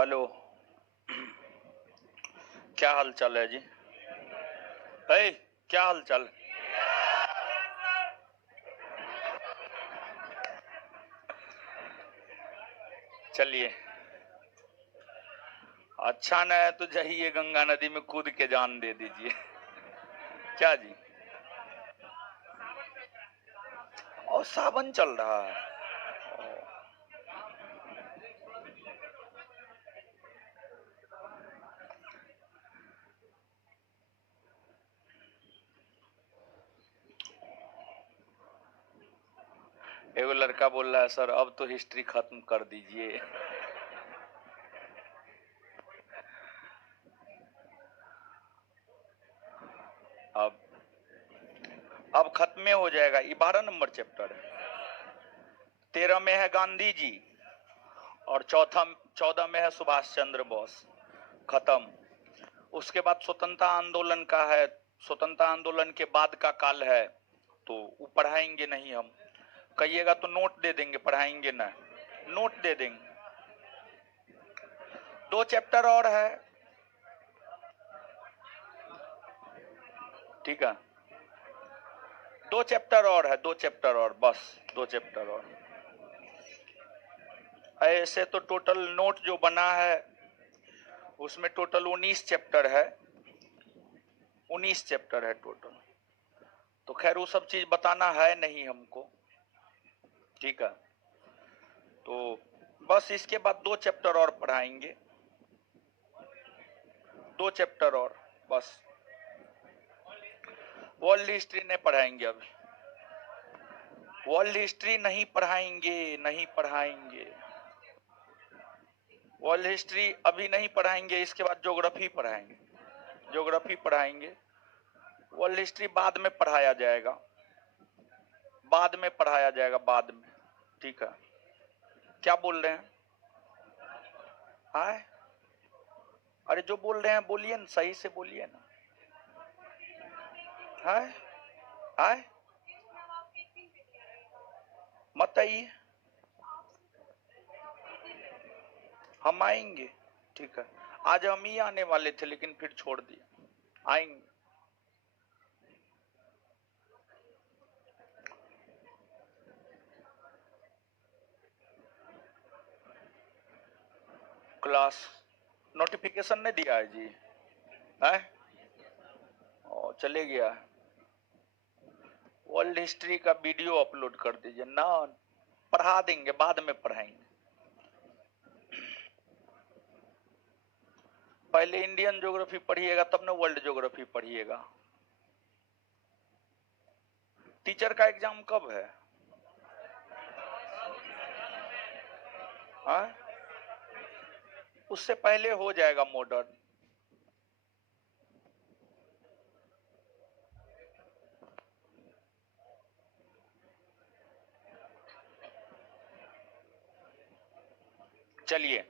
Hello, क्या हाल चाल है जी? है क्या हाल चाल? चलिए, अच्छा न है तो जाइए गंगा नदी में कूद के जान दे दीजिए। क्या जी? और सावन चल रहा है। एगो लड़का बोल रहा है सर अब तो हिस्ट्री खत्म कर दीजिए। अब खत्म हो जाएगा। ये 12 नंबर चैप्टर है। 13 में है गांधी जी और 14 में है सुभाष चंद्र बोस। खत्म। उसके बाद स्वतंत्रता आंदोलन का है। स्वतंत्रता आंदोलन के बाद का काल है, तो वो पढ़ाएंगे नहीं हम। कहिएगा तो नोट दे देंगे, पढ़ाएंगे ना। नोट दे देंगे। 2 चैप्टर और है। ठीक है, 2 चैप्टर और है, 2 चैप्टर और, बस 2 चैप्टर और। ऐसे तो टोटल नोट जो बना है उसमें टोटल 19 चैप्टर है। 19 चैप्टर है टोटल। तो खैर वो सब चीज बताना है नहीं हमको। ठीक है, तो बस इसके बाद 2 चैप्टर और पढ़ाएंगे। 2 चैप्टर और बस। वर्ल्ड हिस्ट्री नहीं पढ़ाएंगे अभी। वर्ल्ड हिस्ट्री नहीं पढ़ाएंगे, नहीं पढ़ाएंगे। वर्ल्ड हिस्ट्री अभी नहीं पढ़ाएंगे। इसके बाद ज्योग्राफी पढ़ाएंगे। ज्योग्राफी पढ़ाएंगे। वर्ल्ड हिस्ट्री बाद में पढ़ाया जाएगा। बाद में पढ़ाया जाएगा, बाद में। ठीक है, क्या बोल रहे हैं? हाँ, अरे जो बोल रहे हैं बोलिए ना, सही से बोलिए ना। है है मत आइए, हम आएंगे। ठीक है, आज हम ही आने वाले थे लेकिन फिर छोड़ दिए। आएंगे। क्लास नोटिफिकेशन नहीं दिया है जी? है और चले गया। वर्ल्ड हिस्ट्री का वीडियो अपलोड कर दीजिए ना। पढ़ा देंगे, बाद में पढ़ाएंगे। पहले इंडियन ज्योग्राफी पढ़िएगा तब ना वर्ल्ड ज्योग्राफी पढ़िएगा। टीचर का एग्जाम कब है? हाँ, उससे पहले हो जाएगा मॉडर्न। चलिए,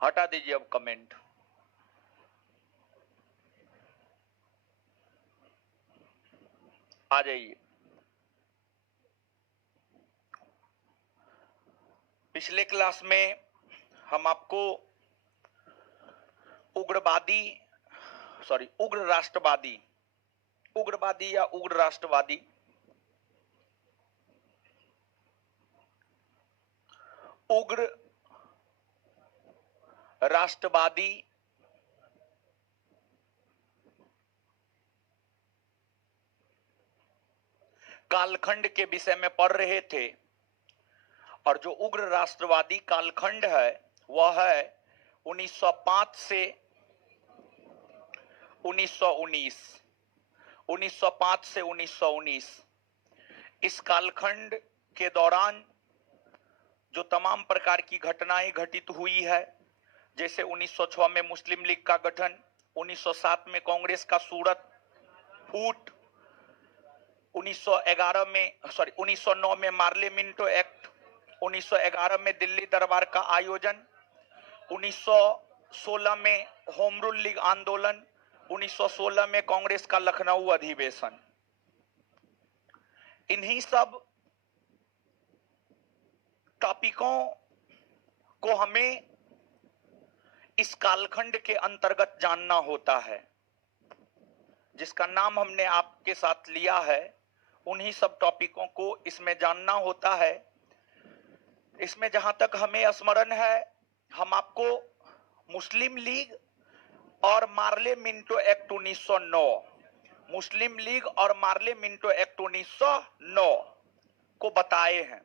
हटा दीजिए अब कमेंट। आ जाइए। पिछले क्लास में हम आपको उग्र राष्ट्रवादी, उग्रवादी या उग्र राष्ट्रवादी, उग्र राष्ट्रवादी कालखंड के विषय में पढ़ रहे थे। और जो उग्र राष्ट्रवादी कालखंड है वह है 1905 से 1919। 1905 से 1919। इस कालखंड के दौरान जो तमाम प्रकार की घटनाएं घटित हुई है, जैसे 1906 में मुस्लिम लीग का गठन, 1907 में कांग्रेस का सूरत फूट, 1909 में मार्ले मिंटो एक्ट, 1911 में दिल्ली दरबार का आयोजन, 1916 में होम रूल लीग आंदोलन, 1916 में कांग्रेस का लखनऊ अधिवेशन। इन्हीं सब टॉपिकों को हमें इस कालखंड के अंतर्गत जानना होता है, जिसका नाम हमने आपके साथ लिया है, उन्हीं सब टॉपिकों को इसमें जानना होता है। इसमें जहां तक हमें स्मरण है, हम आपको मुस्लिम लीग और मार्ले मिंटो एक्ट 1909, मुस्लिम लीग और मार्ले मिंटो एक्ट 1909 को बताए हैं।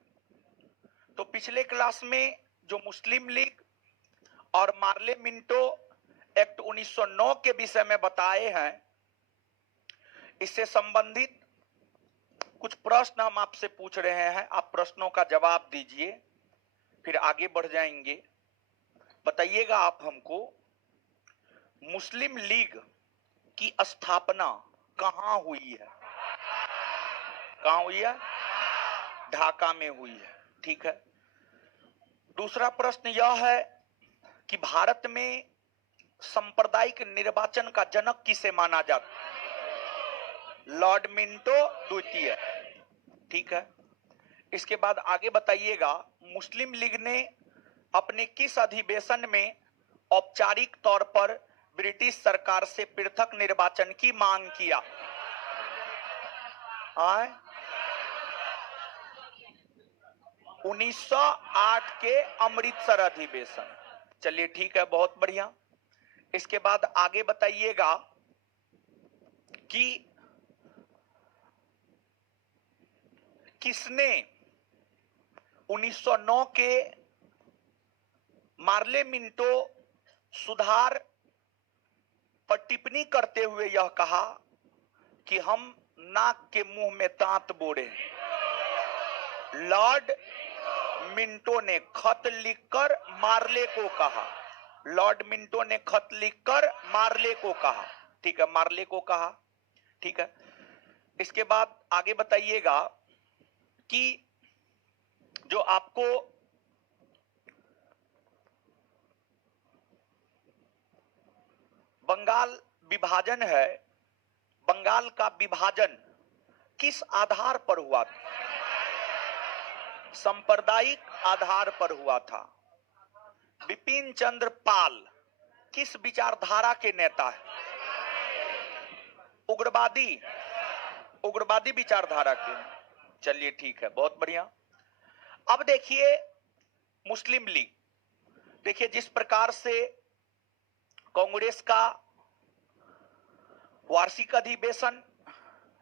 तो पिछले क्लास में जो मुस्लिम लीग और मार्ले मिंटो एक्ट 1909 के विषय में बताए हैं, इससे संबंधित कुछ प्रश्न हम आपसे पूछ रहे हैं। आप प्रश्नों का जवाब दीजिए, फिर आगे बढ़ जाएंगे। बताइएगा आप हमको, मुस्लिम लीग की स्थापना कहां हुई है? कहां हुई है? ढाका में हुई है। ठीक है। दूसरा प्रश्न यह है कि भारत में सांप्रदायिक निर्वाचन का जनक किसे माना जाता है? लॉर्ड मिंटो द्वितीय। ठीक है। इसके बाद आगे बताइएगा, मुस्लिम लीग ने अपने किस अधिवेशन में औपचारिक तौर पर ब्रिटिश सरकार से पृथक निर्वाचन की मांग किया? 1908 के अमृतसर अधिवेशन। चलिए ठीक है, बहुत बढ़िया। इसके बाद आगे बताइएगा कि किसने 1909 के मार्ले मिंटो सुधार पर टिप्पणी करते हुए यह कहा कि हम नाक के मुंह में दांत बोड़े? लॉर्ड मिंटो ने खत लिखकर मार्ले को कहा। लॉर्ड मिंटो ने खत लिखकर मार्ले को कहा। ठीक है, मार्ले को कहा। ठीक है। इसके बाद आगे बताइएगा कि जो आपको बंगाल विभाजन है, बंगाल का विभाजन किस आधार पर हुआ था? सांप्रदायिक आधार पर हुआ था। बिपिन चंद्र पाल किस विचारधारा के नेता है? उग्रवादी, उग्रवादी विचारधारा के। चलिए ठीक है, बहुत बढ़िया। अब देखिए मुस्लिम लीग, देखिए जिस प्रकार से कांग्रेस का वार्षिक अधिवेशन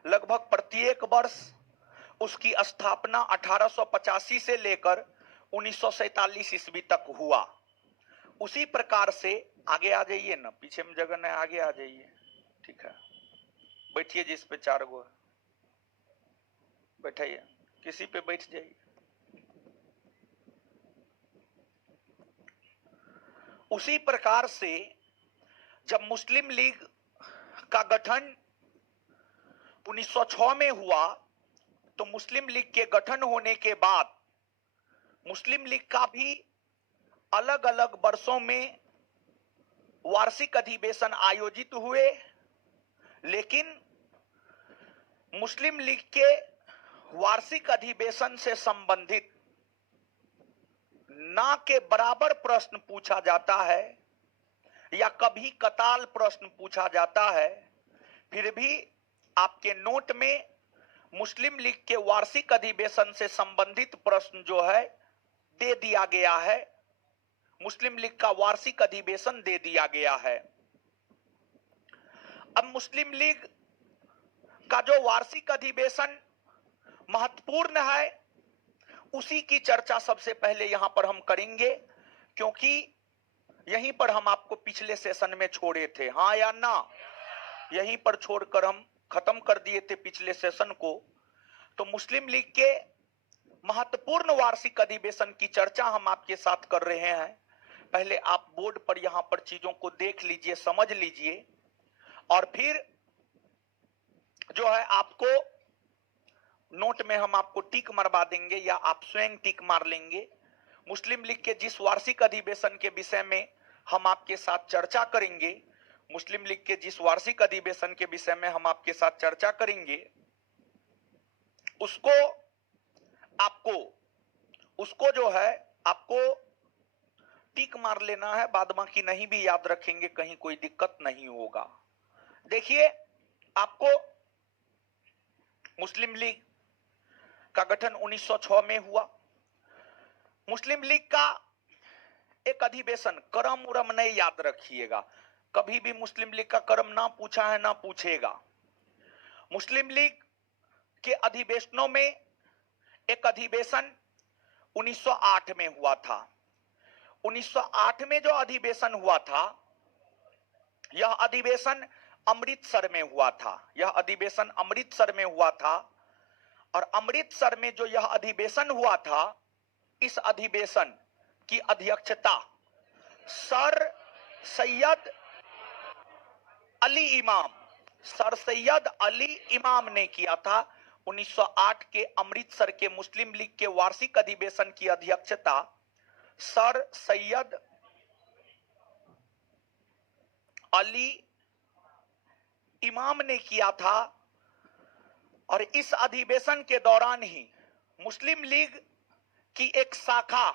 लगभग प्रत्येक वर्ष, उसकी स्थापना 1885 से लेकर 1947 ईस्वी तक हुआ, उसी प्रकार से आगे आ जाइए ना, पीछे में जगह नहीं, आगे आ जाइए। ठीक है, बैठिए, जिस पे 4 गो बैठाइए, किसी पे बैठ जाइए। उसी प्रकार से जब मुस्लिम लीग का गठन 1906 में हुआ, तो मुस्लिम लीग के गठन होने के बाद मुस्लिम लीग का भी अलग अलग वर्षों में वार्षिक अधिवेशन आयोजित हुए, लेकिन मुस्लिम लीग के वार्षिक अधिवेशन से संबंधित ना के बराबर प्रश्न पूछा जाता है या कभी कताल प्रश्न पूछा जाता है, फिर भी आपके नोट में मुस्लिम लीग के वार्षिक अधिवेशन से संबंधित प्रश्न जो है दे दिया गया है। मुस्लिम लीग का वार्षिक अधिवेशन दे दिया गया है। अब मुस्लिम लीग का जो वार्षिक अधिवेशन महत्वपूर्ण है, उसी की चर्चा सबसे पहले यहां पर हम करेंगे, क्योंकि यहीं पर हम आपको पिछले सेशन में छोड़े थे। हाँ या ना? यहीं पर छोड़कर हम खत्म कर दिए थे पिछले सेशन को। तो मुस्लिम लीग के महत्वपूर्ण वार्षिक अधिवेशन की चर्चा हम आपके साथ कर रहे हैं। पहले आप बोर्ड पर यहां पर चीजों को देख लीजिए, समझ लीजिए, और फिर जो है आपको नोट में हम आपको टिक मरवा देंगे या आप स्वयं टिक मार लेंगे। मुस्लिम लीग के जिस वार्षिक अधिवेशन के विषय में हम आपके साथ चर्चा करेंगे, मुस्लिम लीग के जिस वार्षिक अधिवेशन के विषय में हम आपके साथ चर्चा करेंगे, उसको जो है आपको टिक मार लेना है, बाद बाकी नहीं भी याद रखेंगे कहीं कोई दिक्कत नहीं होगा। देखिए, आपको मुस्लिम लीग का गठन 1906 में हुआ। मुस्लिम लीग का एक अधिवेशन, क्रम उरम नहीं याद रखिएगा, कभी भी मुस्लिम लीग का क्रम ना पूछा है ना पूछेगा। मुस्लिम लीग के अधिवेशनों में एक अधिवेशन 1908 में हुआ था। 1908 में जो अधिवेशन हुआ था, यह अधिवेशन अमृतसर में हुआ था। यह अधिवेशन अमृतसर में हुआ था और अमृतसर में जो यह अधिवेशन हुआ था, इस अधिवेशन की अध्यक्षता सर सैयद अली इमाम ने किया था। 1908 के अमृतसर के मुस्लिम लीग के वार्षिक अधिवेशन की अध्यक्षता सर सैयद अली इमाम ने किया था। और इस अधिवेशन के दौरान ही मुस्लिम लीग की एक शाखा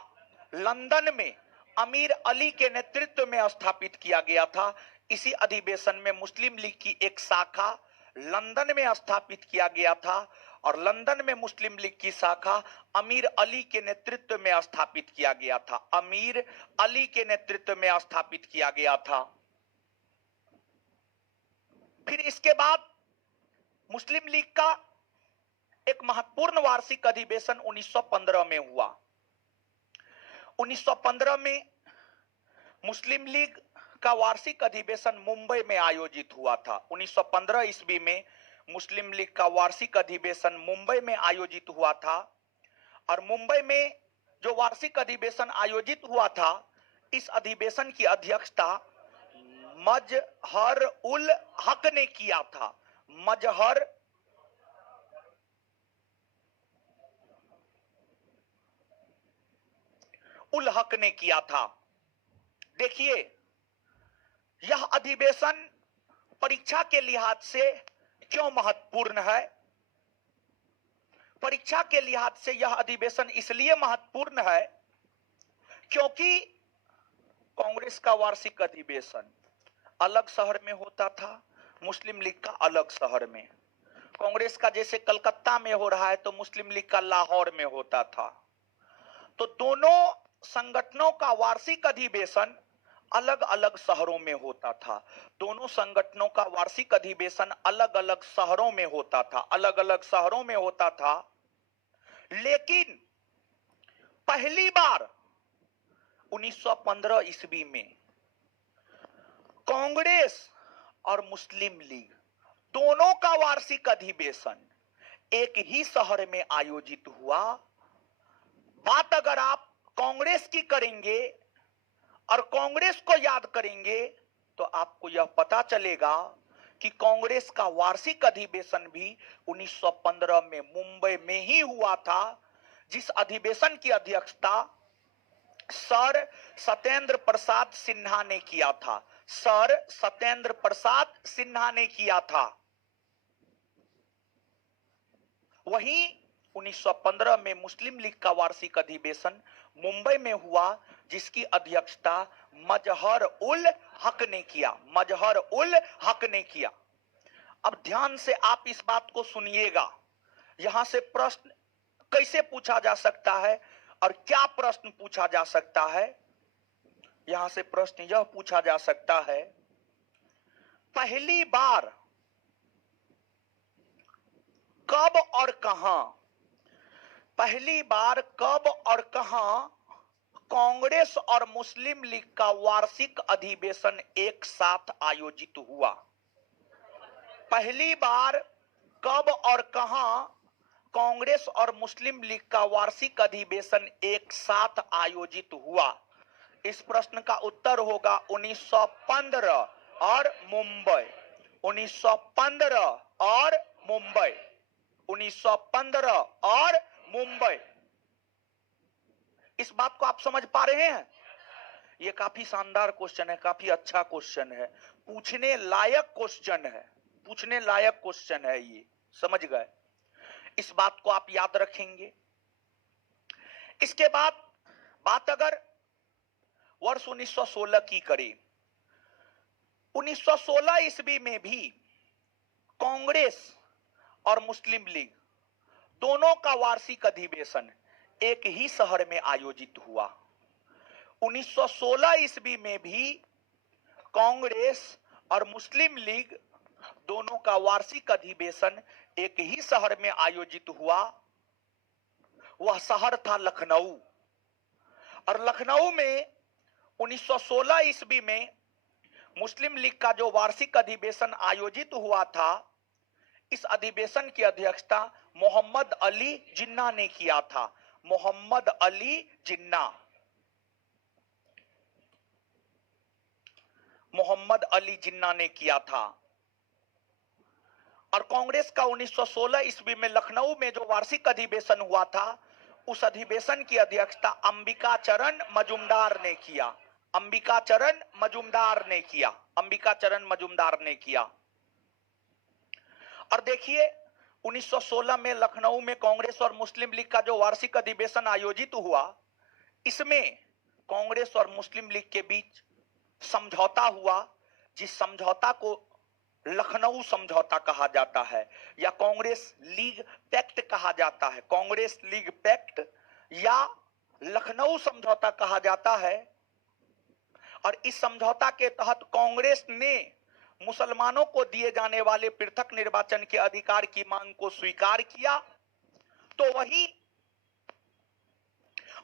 लंदन में अमीर अली के नेतृत्व में स्थापित किया गया था। इसी अधिवेशन में मुस्लिम लीग की एक शाखा लंदन में स्थापित किया गया था और लंदन में मुस्लिम लीग की शाखा अमीर अली के नेतृत्व में स्थापित किया गया था। अमीर अली के नेतृत्व में स्थापित किया गया था। फिर इसके बाद मुस्लिम लीग का एक महत्वपूर्ण वार्षिक अधिवेशन 1915 में हुआ। 1915 में मुस्लिम लीग का वार्षिक अधिवेशन मुंबई में आयोजित हुआ था। 1915 ईस्वी में मुस्लिम लीग का वार्षिक अधिवेशन मुंबई में आयोजित हुआ था और मुंबई में जो वार्षिक अधिवेशन आयोजित हुआ था, इस अधिवेशन की अध्यक्षता मजहर उल हक ने किया था। मजहर उल हक ने किया था। देखिए, यह अधिवेशन परीक्षा के लिहाज से क्यों महत्वपूर्ण है? परीक्षा के लिहाज से यह अधिवेशन इसलिए महत्वपूर्ण है क्योंकि कांग्रेस का वार्षिक अधिवेशन अलग शहर में होता था, मुस्लिम लीग का अलग शहर में। कांग्रेस का जैसे कलकत्ता में हो रहा है तो मुस्लिम लीग का लाहौर में होता था। तो दोनों संगठनों का वार्षिक अधिवेशन अलग अलग शहरों में होता था। दोनों संगठनों का वार्षिक अधिवेशन अलग अलग शहरों में होता था, अलग अलग शहरों में होता था। लेकिन पहली बार 1915 ईस्वी में कांग्रेस और मुस्लिम लीग दोनों का वार्षिक अधिवेशन एक ही शहर में आयोजित हुआ। बात अगर आप कांग्रेस की करेंगे और कांग्रेस को याद करेंगे तो आपको यह पता चलेगा कि कांग्रेस का वार्षिक अधिवेशन भी 1915 में मुंबई में ही हुआ था, जिस अधिवेशन की अध्यक्षता सर सत्येंद्र प्रसाद सिन्हा ने किया था। सर सत्येंद्र प्रसाद सिन्हा ने किया था। वहीं 1915 में मुस्लिम लीग का वार्षिक अधिवेशन मुंबई में हुआ, जिसकी अध्यक्षता मजहर उल हक ने किया। मजहर उल हक ने किया। अब ध्यान से आप इस बात को सुनिएगा। यहां से प्रश्न कैसे पूछा जा सकता है और क्या प्रश्न पूछा जा सकता है? यहां से प्रश्न यह पूछा जा सकता है, पहली बार कब और कहां, पहली बार कब और कहां कांग्रेस और मुस्लिम लीग का वार्षिक अधिवेशन एक साथ आयोजित हुआ? पहली बार कब और कहां कांग्रेस और मुस्लिम लीग का वार्षिक अधिवेशन एक साथ आयोजित हुआ? इस प्रश्न का उत्तर होगा 1915 और मुंबई। 1915 और मुंबई। 1915 और मुंबई। इस बात को आप समझ पा रहे हैं? यह काफी शानदार क्वेश्चन है, काफी अच्छा क्वेश्चन है, पूछने लायक क्वेश्चन है, पूछने लायक क्वेश्चन है। ये समझ गए? इस बात को आप याद रखेंगे। इसके बाद बात अगर वर्ष 1916 की करें, 1916 ईस्वी में भी कांग्रेस और मुस्लिम लीग दोनों का वार्षिक अधिवेशन एक ही शहर में आयोजित हुआ। 1916 ईस्वी में भी कांग्रेस और मुस्लिम लीग दोनों का वार्षिक अधिवेशन एक ही शहर में आयोजित हुआ। वह शहर था लखनऊ। और लखनऊ में 1916 ईस्वी में मुस्लिम लीग का जो वार्षिक अधिवेशन आयोजित हुआ था, इस अधिवेशन की अध्यक्षता मोहम्मद अली जिन्ना ने किया था। मोहम्मद अली जिन्ना, मोहम्मद अली जिन्ना ने किया था। और कांग्रेस का 1916 ईस्वी में लखनऊ में जो वार्षिक अधिवेशन हुआ था, उस अधिवेशन की अध्यक्षता अंबिका चरण मजुमदार ने किया। अंबिका चरण मजुमदार ने किया। अंबिका चरण मजुमदार ने किया। और देखिए 1916 में लखनऊ में कांग्रेस और मुस्लिम लीग का जो वार्षिक अधिवेशन आयोजित हुआ, इसमें कांग्रेस और मुस्लिम लीग के बीच समझौता हुआ, जिस समझौता को लखनऊ समझौता कहा जाता है या कांग्रेस लीग पैक्ट कहा जाता है। कांग्रेस लीग पैक्ट या लखनऊ समझौता कहा जाता है। और इस समझौता के तहत कांग्रेस ने मुसलमानों को दिए जाने वाले पृथक निर्वाचन के अधिकार की मांग को स्वीकार किया, तो वही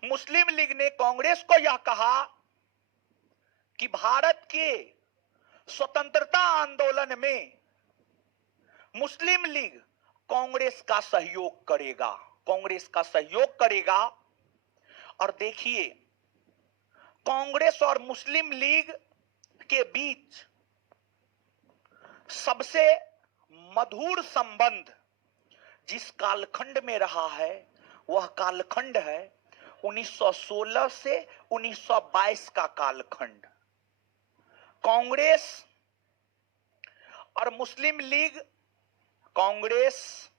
मुस्लिम लीग ने कांग्रेस को यह कहा कि भारत के स्वतंत्रता आंदोलन में मुस्लिम लीग कांग्रेस का सहयोग करेगा। कांग्रेस का सहयोग करेगा। और देखिए कांग्रेस और मुस्लिम लीग के बीच सबसे मधुर संबंध जिस कालखंड में रहा है, वह कालखंड है 1916 से 1922 का कालखंड। कांग्रेस और मुस्लिम लीग, कांग्रेस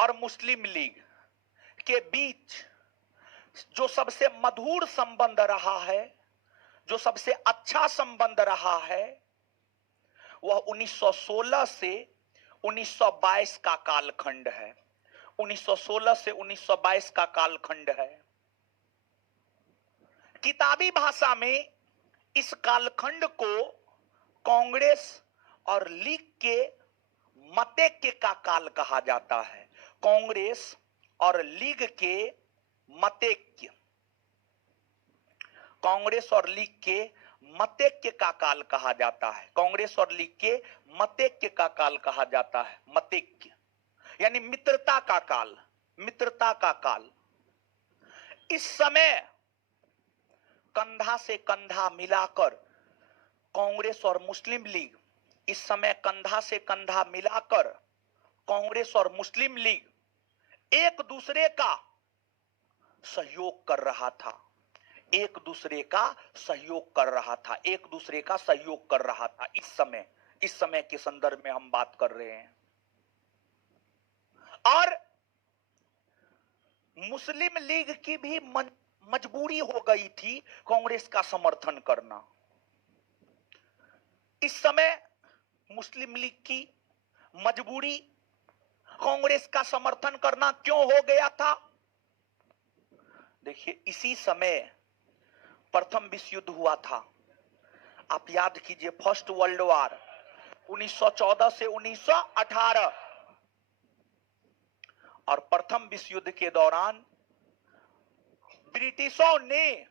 और मुस्लिम लीग के बीच जो सबसे मधुर संबंध रहा है, जो सबसे अच्छा संबंध रहा है, वह 1916 से 1922 का कालखंड है। 1916 से 1922 का कालखंड है। किताबी भाषा में इस कालखंड को कांग्रेस और लीग के मतैक्य का काल कहा जाता है। कांग्रेस और लीग के मतैक्य, कांग्रेस और लीग के मतैक्य का काल कहा जाता है। कांग्रेस और लीग के मतैक्य का काल कहा जाता है। मतैक्य यानी मित्रता का काल, मित्रता का काल। इस समय कंधा से कंधा मिलाकर कांग्रेस और मुस्लिम लीग, इस समय कंधा से कंधा मिलाकर कांग्रेस और मुस्लिम लीग एक दूसरे का सहयोग कर रहा था। एक दूसरे का सहयोग कर रहा था। एक दूसरे का सहयोग कर रहा था। इस समय के संदर्भ में हम बात कर रहे हैं। और मुस्लिम लीग की भी मजबूरी हो गई थी कांग्रेस का समर्थन करना। इस समय मुस्लिम लीग की मजबूरी कांग्रेस का समर्थन करना क्यों हो गया था? देखिए इसी समय प्रथम विश्व युद्ध हुआ था। आप याद कीजिए, फर्स्ट वर्ल्ड वॉर 1914 से 1918। और प्रथम विश्व युद्ध के दौरान ब्रिटिशों ने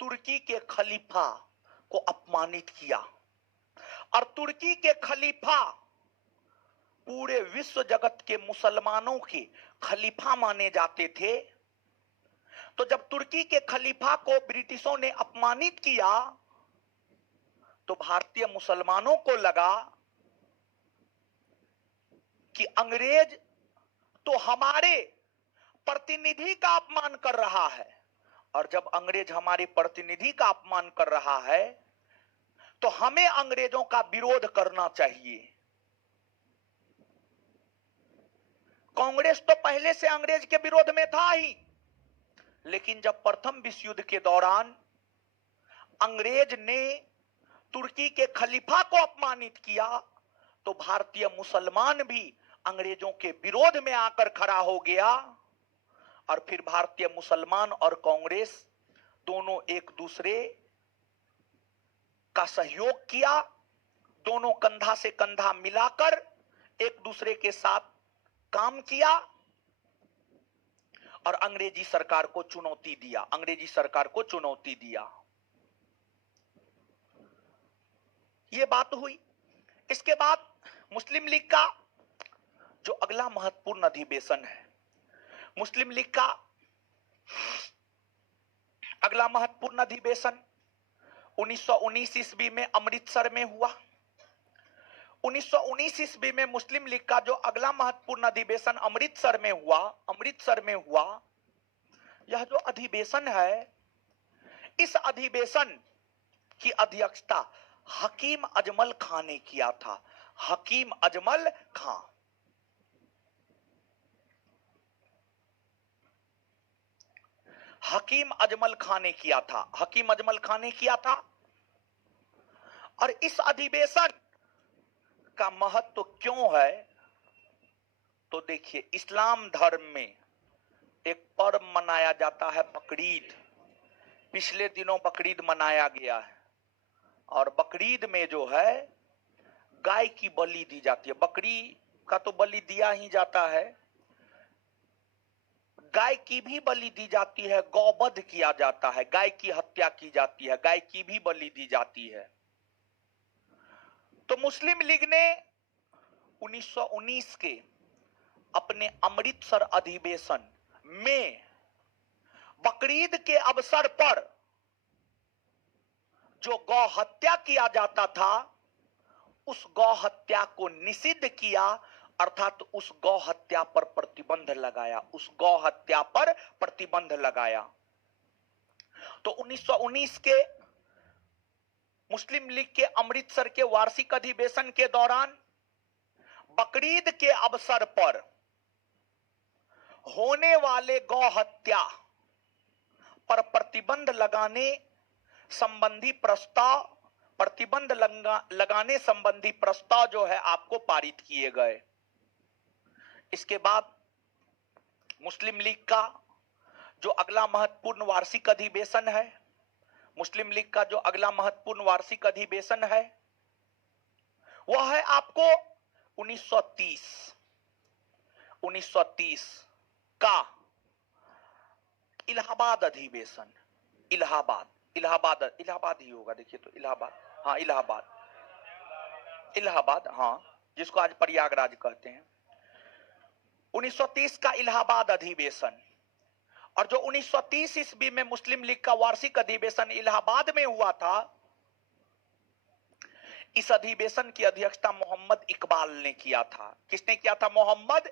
तुर्की के खलीफा को अपमानित किया। और तुर्की के खलीफा पूरे विश्व जगत के मुसलमानों के खलीफा माने जाते थे। तो जब तुर्की के खलीफा को ब्रिटिशों ने अपमानित किया, तो भारतीय मुसलमानों को लगा कि अंग्रेज तो हमारे प्रतिनिधि का अपमान कर रहा है। और जब अंग्रेज हमारे प्रतिनिधि का अपमान कर रहा है, तो हमें अंग्रेजों का विरोध करना चाहिए। कांग्रेस तो पहले से अंग्रेज के विरोध में था ही, लेकिन जब प्रथम विश्व युद्ध के दौरान अंग्रेज ने तुर्की के खलीफा को अपमानित किया तो भारतीय मुसलमान भी अंग्रेजों के विरोध में आकर खड़ा हो गया और फिर भारतीय मुसलमान और कांग्रेस दोनों एक दूसरे का सहयोग किया, दोनों कंधा से कंधा मिलाकर एक दूसरे के साथ काम किया और अंग्रेजी सरकार को चुनौती दिया। ये बात हुई। इसके बाद मुस्लिम लीग का जो अगला महत्वपूर्ण अधिवेशन है, मुस्लिम लीग का अगला महत्वपूर्ण अधिवेशन 1919 ईस्वी में अमृतसर में हुआ। 1919 ईस्वी में मुस्लिम लीग का जो अगला महत्वपूर्ण अधिवेशन अमृतसर में हुआ, यह जो अधिवेशन है, इस अधिवेशन की अध्यक्षता हकीम अजमल खां ने किया था। हकीम अजमल खां ने किया था। और इस अधिवेशन का महत्व क्यों है, तो देखिए, इस्लाम धर्म में एक पर्व मनाया जाता है बकरीद। पिछले दिनों बकरीद मनाया गया है और बकरीद में जो है गाय की बलि दी जाती है। बकरी का तो बलि दिया ही जाता है, गाय की भी बलि दी जाती है, गौवध किया जाता है, गाय की हत्या की जाती है, गाय की भी बलि दी जाती है। तो मुस्लिम लीग ने 1919 के अपने अमृतसर अधिवेशन में बकरीद के अवसर पर जो गौ हत्या किया जाता था, उस गौ हत्या को निषिद्ध किया, अर्थात उस गौ हत्या पर प्रतिबंध लगाया। तो 1919 के मुस्लिम लीग के अमृतसर के वार्षिक अधिवेशन के दौरान बकरीद के अवसर पर होने वाले गौ हत्या पर प्रतिबंध लगाने संबंधी प्रस्ताव जो है आपको पारित किए गए। इसके बाद मुस्लिम लीग का जो अगला महत्वपूर्ण वार्षिक अधिवेशन है, वह है आपको 1930 का इलाहाबाद अधिवेशन। इलाहाबाद ही होगा, देखिए तो इलाहाबाद, हाँ, जिसको आज प्रयागराज कहते हैं। 1930 का इलाहाबाद अधिवेशन, और जो 1930 ईस्वी में मुस्लिम लीग का वार्षिक अधिवेशन इलाहाबाद में हुआ था, इस अधिवेशन की अध्यक्षता मोहम्मद इकबाल ने किया था। किसने किया था? मोहम्मद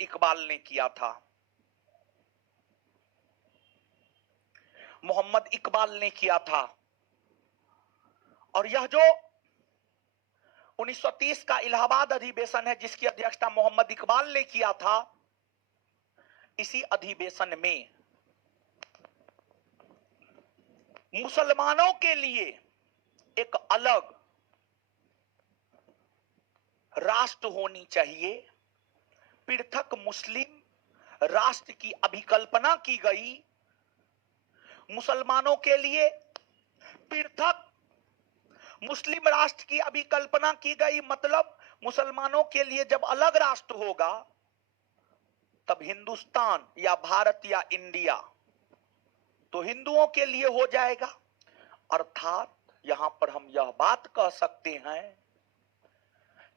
इकबाल ने किया था। और यह जो 1930 का इलाहाबाद अधिवेशन है, जिसकी अध्यक्षता मोहम्मद इकबाल ने किया था, इसी अधिवेशन में मुसलमानों के लिए एक अलग राष्ट्र होनी चाहिए, पृथक मुस्लिम राष्ट्र की अभिकल्पना की गई। मुसलमानों के लिए पृथक मुस्लिम राष्ट्र की अभिकल्पना की गई, मतलब मुसलमानों के लिए जब अलग राष्ट्र होगा तब हिंदुस्तान या भारत या इंडिया तो हिंदुओं के लिए हो जाएगा। अर्थात यहां पर हम यह बात कह सकते हैं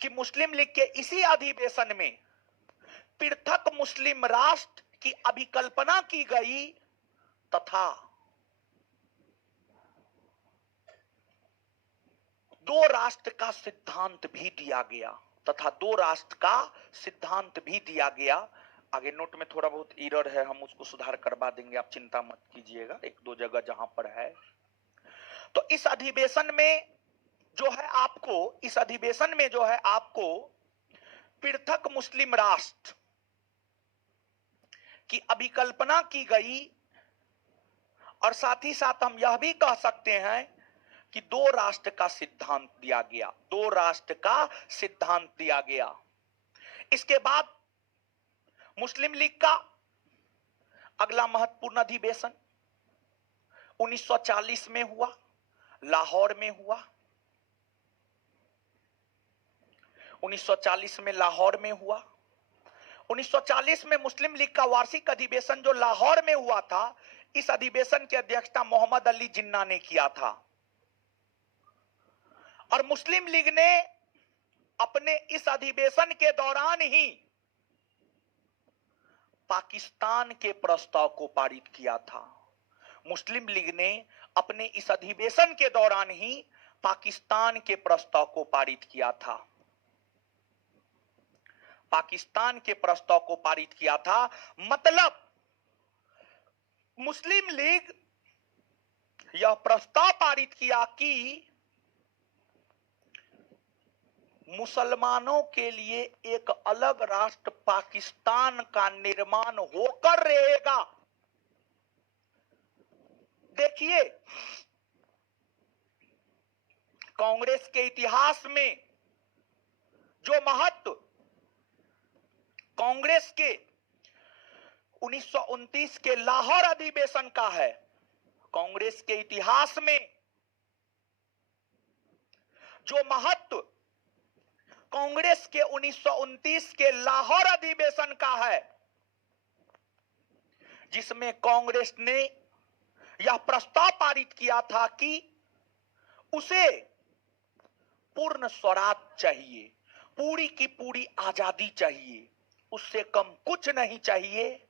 कि मुस्लिम लीग के इसी अधिवेशन में पृथक मुस्लिम राष्ट्र की अभिकल्पना की गई तथा दो राष्ट्र का सिद्धांत भी दिया गया। आगे नोट में थोड़ा बहुत एरर है, हम उसको सुधार करवा देंगे, आप चिंता मत कीजिएगा, एक दो जगह जहां पर है। तो इस अधिवेशन में जो है आपको पृथक मुस्लिम राष्ट्र की अभिकल्पना की गई और साथ ही साथ हम यह भी कह सकते हैं कि दो राष्ट्र का सिद्धांत दिया गया, दो राष्ट्र का सिद्धांत दिया गया। इसके बाद मुस्लिम लीग का अगला महत्वपूर्ण अधिवेशन 1940 में हुआ, लाहौर में हुआ। 1940 में लाहौर में हुआ। 1940 में मुस्लिम लीग का वार्षिक अधिवेशन जो लाहौर में हुआ था, इस अधिवेशन की अध्यक्षता मोहम्मद अली जिन्ना ने किया था। और मुस्लिम लीग ने अपने इस अधिवेशन के दौरान ही पाकिस्तान के प्रस्ताव को पारित किया था। मुस्लिम लीग ने अपने इस अधिवेशन के दौरान ही पाकिस्तान के प्रस्ताव को पारित किया था। पाकिस्तान के प्रस्ताव को पारित किया था, मतलब मुस्लिम लीग यह प्रस्ताव पारित किया कि मुसलमानों के लिए एक अलग राष्ट्र पाकिस्तान का निर्माण होकर रहेगा। देखिए, कांग्रेस के इतिहास में जो महत्व कांग्रेस के 1929 के लाहौर अधिवेशन का है, कांग्रेस के इतिहास में जो महत्व कांग्रेस के 1929 के लाहौर अधिवेशन का है, जिसमें कांग्रेस ने यह प्रस्ताव पारित किया था कि उसे पूर्ण स्वराज चाहिए, पूरी की पूरी आजादी चाहिए, उससे कम कुछ नहीं चाहिए।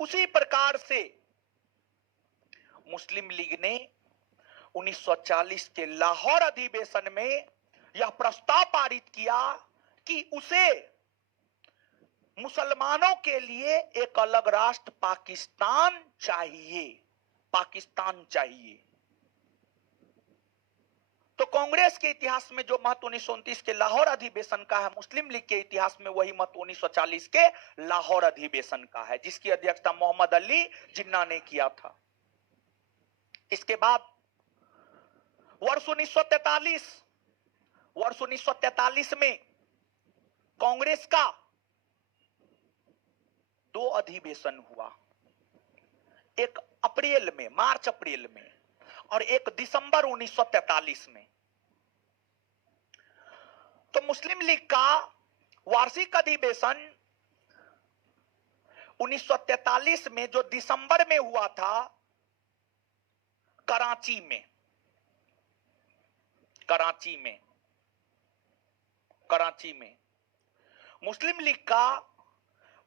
उसी प्रकार से मुस्लिम लीग ने 1940 के लाहौर अधिवेशन में यह प्रस्ताव पारित किया कि उसे मुसलमानों के लिए एक अलग राष्ट्र पाकिस्तान चाहिए, पाकिस्तान चाहिए। तो कांग्रेस के इतिहास में जो महत्व 1929 के लाहौर अधिवेशन का है, मुस्लिम लीग के इतिहास में वही महत्व 1940 के लाहौर अधिवेशन का है, जिसकी अध्यक्षता मोहम्मद अली जिन्ना ने किया था। इसके बाद वर्ष 1943 में कांग्रेस का दो अधिवेशन हुआ, एक अप्रैल में, मार्च अप्रैल में, और एक दिसंबर 1943 में। तो मुस्लिम लीग का वार्षिक अधिवेशन 1943 में जो दिसंबर में हुआ था, कराची में मुस्लिम लीग का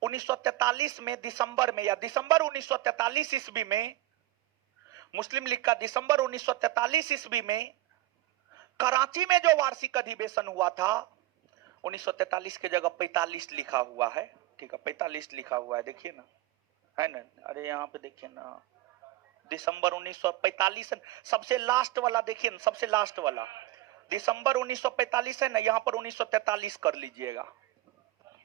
1943 में दिसंबर में, या दिसंबर 1943 ईस्वी में, मुस्लिम लीग का दिसंबर 1943 ईस्वी में कराची में जो वार्षिक अधिवेशन हुआ था, 1943 के जगह 45 लिखा हुआ है, ठीक है, 45 लिखा हुआ है, देखिए ना, है ना, अरे यहाँ पे देखिए ना, दिसंबर 1945 सबसे लास्ट वाला, देखिए ना, सबसे लास्ट वाला दिसंबर 1945 है ना, यहां पर 1943 कर लीजिएगा।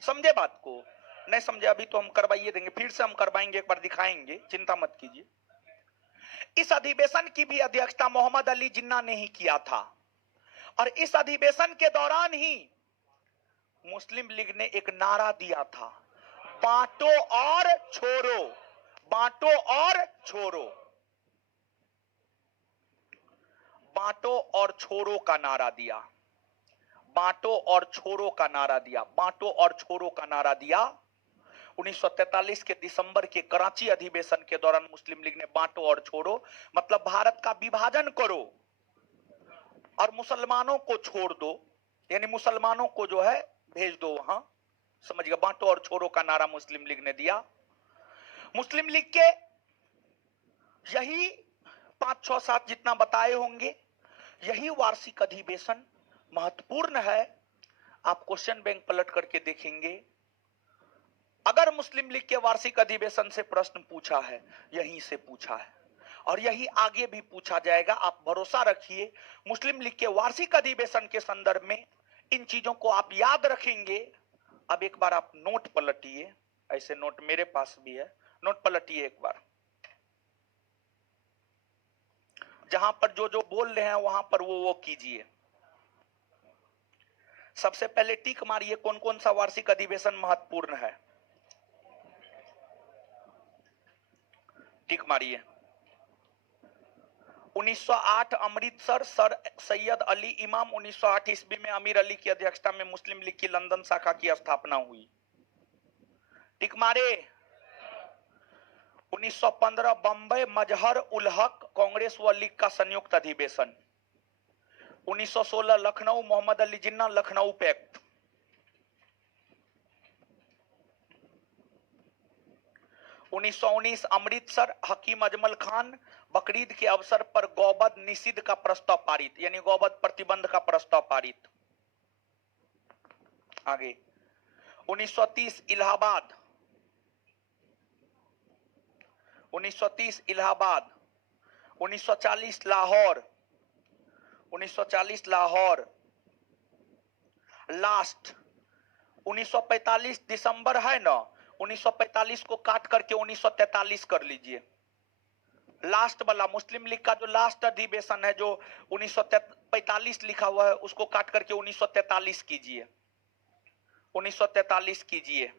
समझे बात को? नहीं समझे अभी तो हम करवाइए देंगे, फिर से हम करवाएंगे, एक बार दिखाएंगे, चिंता मत कीजिए। इस अधिवेशन की भी अध्यक्षता मोहम्मद अली जिन्ना ने ही किया था, और इस अधिवेशन के दौरान ही मुस्लिम लीग ने एक नारा दिया था, बांटो और छोड़ो, बांटो और छोड़ो, बांटो और छोड़ो का नारा दिया, बांटो और छोड़ो का नारा दिया, बांटो और छोड़ो का नारा दिया। 1943 के दिसंबर के कराची अधिवेशन के दौरान मुस्लिम लीग ने बांटो और छोड़ो, मतलब भारत का विभाजन करो और मुसलमानों को छोड़ दो, यानी मुसलमानों को जो है भेज दो वहां, समझ गया, बांटो और छोड़ो का नारा मुस्लिम लीग ने दिया। मुस्लिम लीग के यही 5, 6, 7 जितना बताए होंगे, यही वार्षिक अधिवेशन महत्वपूर्ण है। आप क्वेश्चन बैंक पलट करके देखेंगे, अगर मुस्लिम लीग के वार्षिक अधिवेशन से प्रश्न पूछा है, यहीं से पूछा है और यही आगे भी पूछा जाएगा। आप भरोसा रखिए, मुस्लिम लीग के वार्षिक अधिवेशन के संदर्भ में इन चीजों को आप याद रखेंगे। अब एक बार आप नोट पलटिए, ऐसे नोट मेरे पास भी है, नोट पलटिए एक बार, जहां पर जो जो बोल रहे हैं वहां पर वो कीजिए। सबसे पहले टिक मारिए कौन कौन सा वार्षिक अधिवेशन महत्वपूर्ण है, टिक मारिए। 1908 अमृतसर, सर सैयद अली इमाम 1908 ईस्वी में अमीर अली की अध्यक्षता में मुस्लिम लीग की लंदन शाखा की स्थापना हुई, टिक मारे। 1915 बंबई मजहर उल हक कांग्रेस व लीग का संयुक्त अधिवेशन। 1916 लखनऊ मोहम्मद अली जिन्ना लखनऊ पैक्ट। 1919 अमृतसर हकीम अजमल खान बकरीद के अवसर पर गौवध निषिद्ध का प्रस्ताव पारित, यानी गौवध प्रतिबंध का प्रस्ताव पारित। आगे 1930 इलाहाबाद, 1930 इलाहाबाद, 1940 लाहौर, 1940 लाहौर लास्ट। 1945 दिसंबर है ना, 1945 को काट करके 1943 कर लीजिए। लास्ट वाला मुस्लिम लीग का जो लास्ट अधिवेशन है, जो 1945 लिखा हुआ है, उसको काट करके 1943 कीजिए, 1943 कीजिए।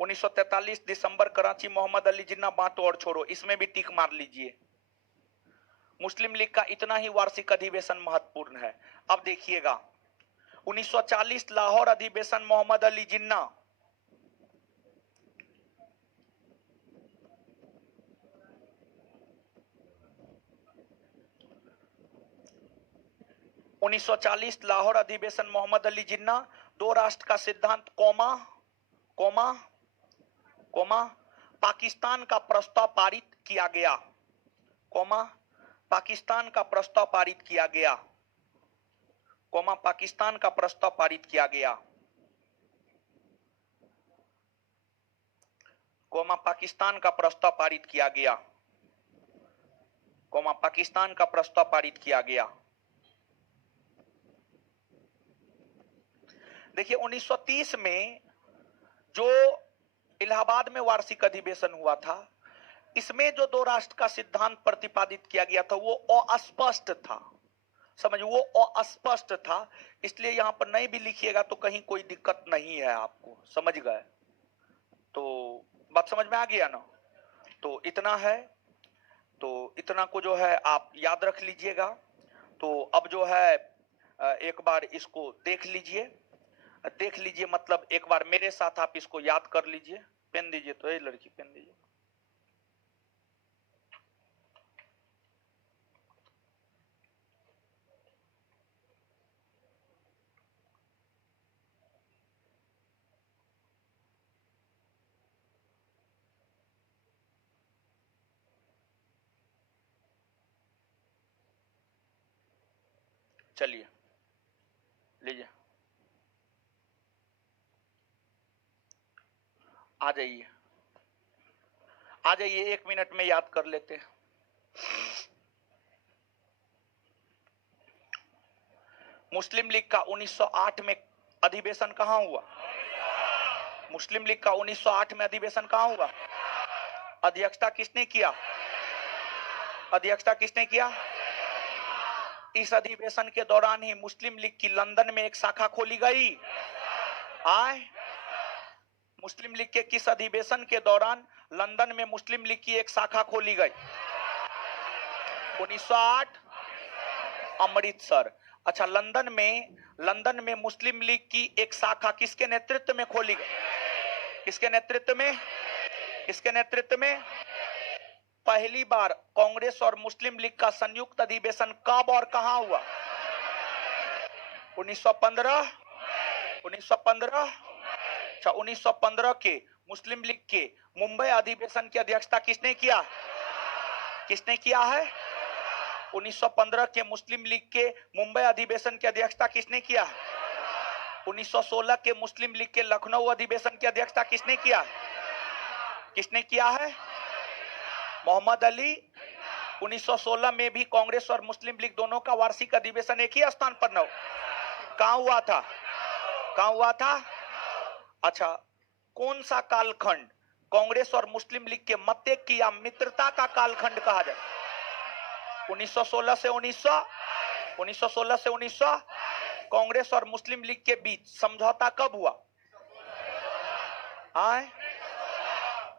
1943 दिसंबर कराची मोहम्मद अली जिन्ना बांटो और छोड़ो, इसमें भी टिक मार लीजिए। मुस्लिम लीग का इतना ही वार्षिक अधिवेशन महत्वपूर्ण है। अब देखिएगा 1940 लाहौर अधिवेशन मोहम्मद अली जिन्ना, 1940 लाहौर अधिवेशन मोहम्मद अली जिन्ना, दो राष्ट्र का सिद्धांत कौमा कौमा कौमा पाकिस्तान का प्रस्ताव पारित किया गया, कौमा पाकिस्तान का प्रस्ताव पारित किया गया, कौमा पाकिस्तान का प्रस्ताव पारित किया गया, कौमा पाकिस्तान का प्रस्ताव पारित किया गया, कौमा पाकिस्तान का प्रस्ताव पारित किया गया। देखिए 1930 में जो इलाहाबाद में वार्षिक अधिवेशन हुआ था, इसमें जो दो राष्ट्र का सिद्धांत प्रतिपादित किया गया था वो अस्पष्ट था, समझ, वो अस्पष्ट था, इसलिए यहां पर नहीं भी लिखिएगा तो कहीं कोई दिक्कत नहीं है आपको, समझ गए? तो बात समझ में आ गया ना? तो इतना है, तो इतना को जो है आप याद रख लीजिएगा। तो अब जो है एक बार इसको देख लीजिए, देख लीजिए, मतलब एक बार मेरे साथ आप इसको याद कर लीजिए। पेन दीजिए, तो ये लड़की पेन दीजिए। चलिए लीजिए, आ जाइए, आ जाइए, 1 मिनट में याद कर लेते हैं। मुस्लिम लीग का 1908 में अधिवेशन कहां हुआ? मुस्लिम लीग का 1908 में अधिवेशन कहां हुआ? अध्यक्षता किसने किया? अध्यक्षता किसने किया? इस अधिवेशन के दौरान ही मुस्लिम लीग की लंदन में एक शाखा खोली गई। आए, मुस्लिम लीग के किस अधिवेशन के दौरान लंदन में मुस्लिम लीग की एक शाखा खोली गई? 1908 अमृतसर। अच्छा, लंदन में मुस्लिम लीग की एक शाखा किसके नेतृत्व में खोली गई? किसके नेतृत्व में? किसके नेतृत्व में? पहली बार कांग्रेस और मुस्लिम लीग का संयुक्त अधिवेशन कब और कहां हुआ? 1915। 1915। अच्छा, 1915 के मुस्लिम लीग के मुंबई अधिवेशन की अध्यक्षता किसने किया? किसने किया है? 1915 के मुस्लिम लीग के मुंबई अधिवेशन की अध्यक्षता किसने किया? 1916 के मुस्लिम लीग के लखनऊ अधिवेशन की अध्यक्षता किसने किया? किसने किया है? मोहम्मद अली। 1916 में भी कांग्रेस और मुस्लिम लीग दोनों का वार्षिक अधिवेशन एक ही स्थान पर न कहां हुआ था? कहां हुआ था? अच्छा, कौन सा कालखंड, कांग्रेस और मुस्लिम लीग के मध्य की या मित्रता का कालखंड कहा जाता है? 1916 से 1916 से 1900 कांग्रेस और मुस्लिम लीग के बीच समझौता कब हुआ?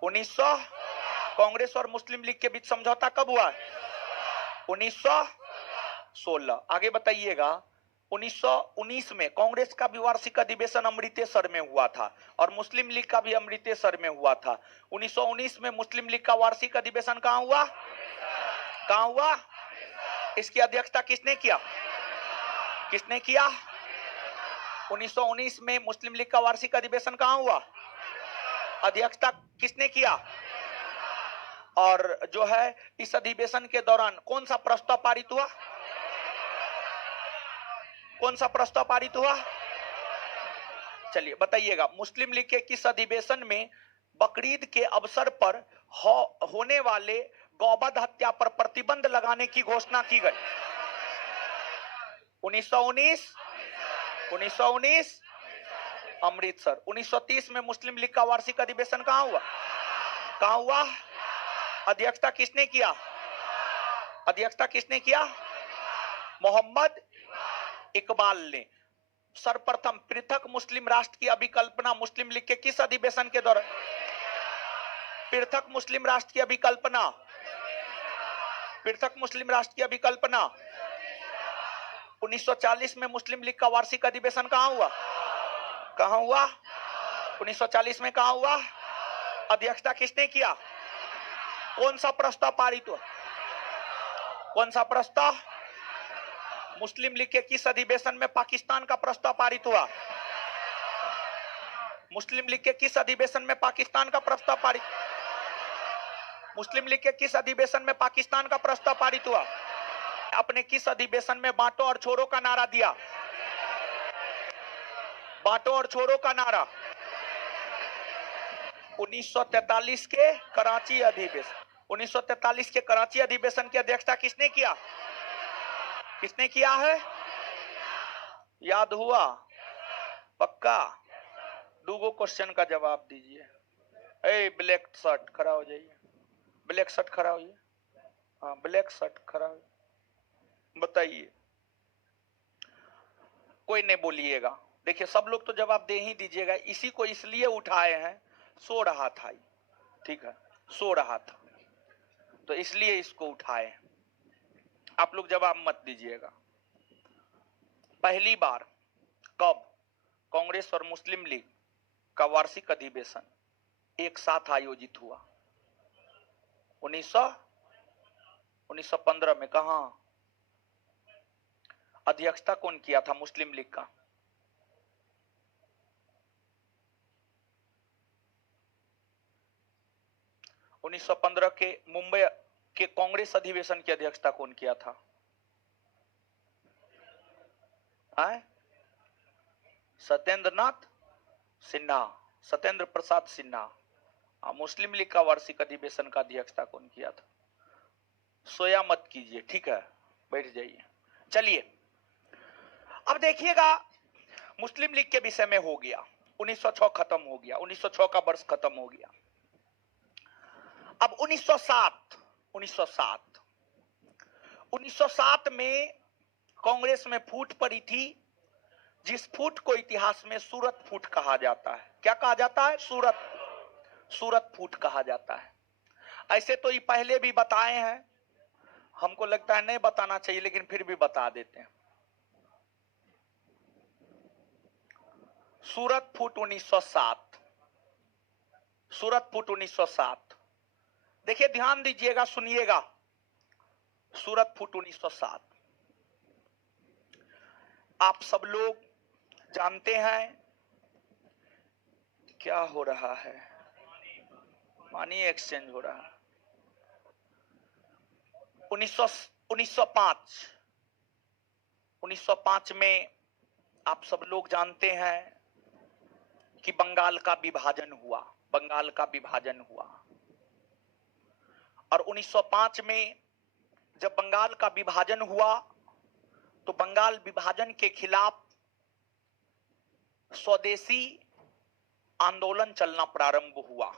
1900 कांग्रेस और मुस्लिम लीग के बीच समझौता कब हुआ? 1916। आगे बताइएगा। 1919 में कांग्रेस का भी वार्षिक अधिवेशन अमृतसर में हुआ था और मुस्लिम लीग का भी अमृतसर में हुआ था। 1919 में मुस्लिम लीग का वार्षिक अधिवेशन कहां हुआ? कहां हुआ? इसकी अध्यक्षता किसने किया? किसने किया? 1919 में मुस्लिम लीग का वार्षिक अधिवेशन कहां हुआ? अध्यक्षता किसने किया? और जो है इस अधिवेशन के दौरान कौन सा प्रस्ताव पारित हुआ? कौन सा प्रस्ताव पारित हुआ? चलिए बताइएगा। मुस्लिम लीग के किस अधिवेशन में बकरीद के अवसर पर होने वाले गौवध हत्या पर प्रतिबंध लगाने की घोषणा की गई? 1919 अमृतसर। 1930 में मुस्लिम लीग का वार्षिक अधिवेशन कहां हुआ? कहां हुआ? अध्यक्षता किसने किया? अध्यक्षता किसने किया? मोहम्मद इकबाल ने। सर्वप्रथम पृथक मुस्लिम राष्ट्र की अभिकल्पना मुस्लिम लीग के किस अधिवेशन के दौरान? पृथक मुस्लिम राष्ट्र की अभिकल्पना, पृथक मुस्लिम राष्ट्र की अभिकल्पना 1940 में मुस्लिम लीग का वार्षिक अधिवेशन कहां हुआ? कहां हुआ? 1940 में कहां हुआ? अध्यक्षता किसने किया? कौन सा प्रस्ताव पारित हुआ? कौन सा प्रस्ताव? मुस्लिम लीग के किस अधिवेशन में पाकिस्तान का प्रस्ताव पारित हुआ? मुस्लिम लीग के किस अधिवेशन में पाकिस्तान का प्रस्ताव पारित? मुस्लिम लीग के किस अधिवेशन में पाकिस्तान का प्रस्ताव पारित हुआ? अपने किस अधिवेशन में बांटो और छोड़ो का नारा दिया? बांटो और छोड़ो का नारा 1943 के कराची अधिवेशन। 1943 के कराची अधिवेशन की अध्यक्षता किसने किया? किसने किया है? याद हुआ? पक्का? दूगो क्वेश्चन का जवाब दीजिए। ए ब्लैक शर्ट खड़ा हो जाइए, ब्लैक शर्ट खड़ा होइए। हाँ ब्लैक शर्ट खड़ा हो, बताइए। कोई नहीं बोलिएगा। देखिए सब लोग तो जवाब दे ही दीजिएगा। इसी को इसलिए उठाए हैं, सो रहा था, ठीक है, सो रहा था तो इसलिए इसको उठाए। आप लोग जवाब मत दीजिएगा। पहली बार कब कांग्रेस और मुस्लिम लीग का वार्षिक अधिवेशन एक साथ आयोजित हुआ? 1915 में। कहा? अध्यक्षता कौन किया था मुस्लिम लीग का? – 1915 के मुंबई के कांग्रेस अधिवेशन की अध्यक्षता कौन किया था? सत्येंद्र नाथ सिन्हा, सत्येंद्र प्रसाद सिन्हा। मुस्लिम लीग का वार्षिक अधिवेशन का अध्यक्षता कौन किया था? सोया मत कीजिए, ठीक है, बैठ जाइए। चलिए अब देखिएगा, मुस्लिम लीग के विषय में हो गया। 1906 खत्म हो गया, 1906 का वर्ष खत्म हो गया। अब 1907 में कांग्रेस में फूट पड़ी थी, जिस फूट को इतिहास में सूरत फूट कहा जाता है। क्या कहा जाता है? सूरत फूट कहा जाता है। ऐसे तो ये पहले भी बताए हैं, हमको लगता है नहीं बताना चाहिए लेकिन फिर भी बता देते हैं। सूरत फूट 1907, सूरत फूट 1907। देखिए ध्यान दीजिएगा, सुनिएगा। सूरत फूट 1907 आप सब लोग जानते हैं क्या हो रहा है? मनी एक्सचेंज हो रहा है। 1905 में आप सब लोग जानते हैं कि बंगाल का विभाजन हुआ, बंगाल का विभाजन हुआ। और 1905 में जब बंगाल का विभाजन हुआ तो बंगाल विभाजन के खिलाफ स्वदेशी आंदोलन चलना प्रारंभ हुआ।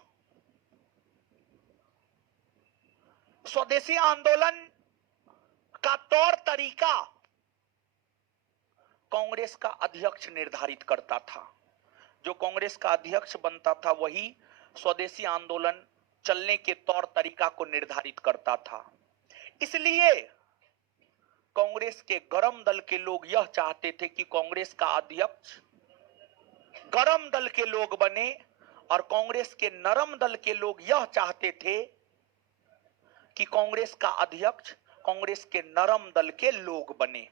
स्वदेशी आंदोलन का तौर तरीका कांग्रेस का अध्यक्ष निर्धारित करता था। जो कांग्रेस का अध्यक्ष बनता था वही स्वदेशी आंदोलन चलने के तौर तरीका को निर्धारित करता था। इसलिए कांग्रेस के गरम दल के लोग यह चाहते थे कि कांग्रेस का अध्यक्ष गरम दल के लोग बने, और कांग्रेस के नरम दल के लोग यह चाहते थे कि कांग्रेस का अध्यक्ष कांग्रेस के नरम दल के लोग बने।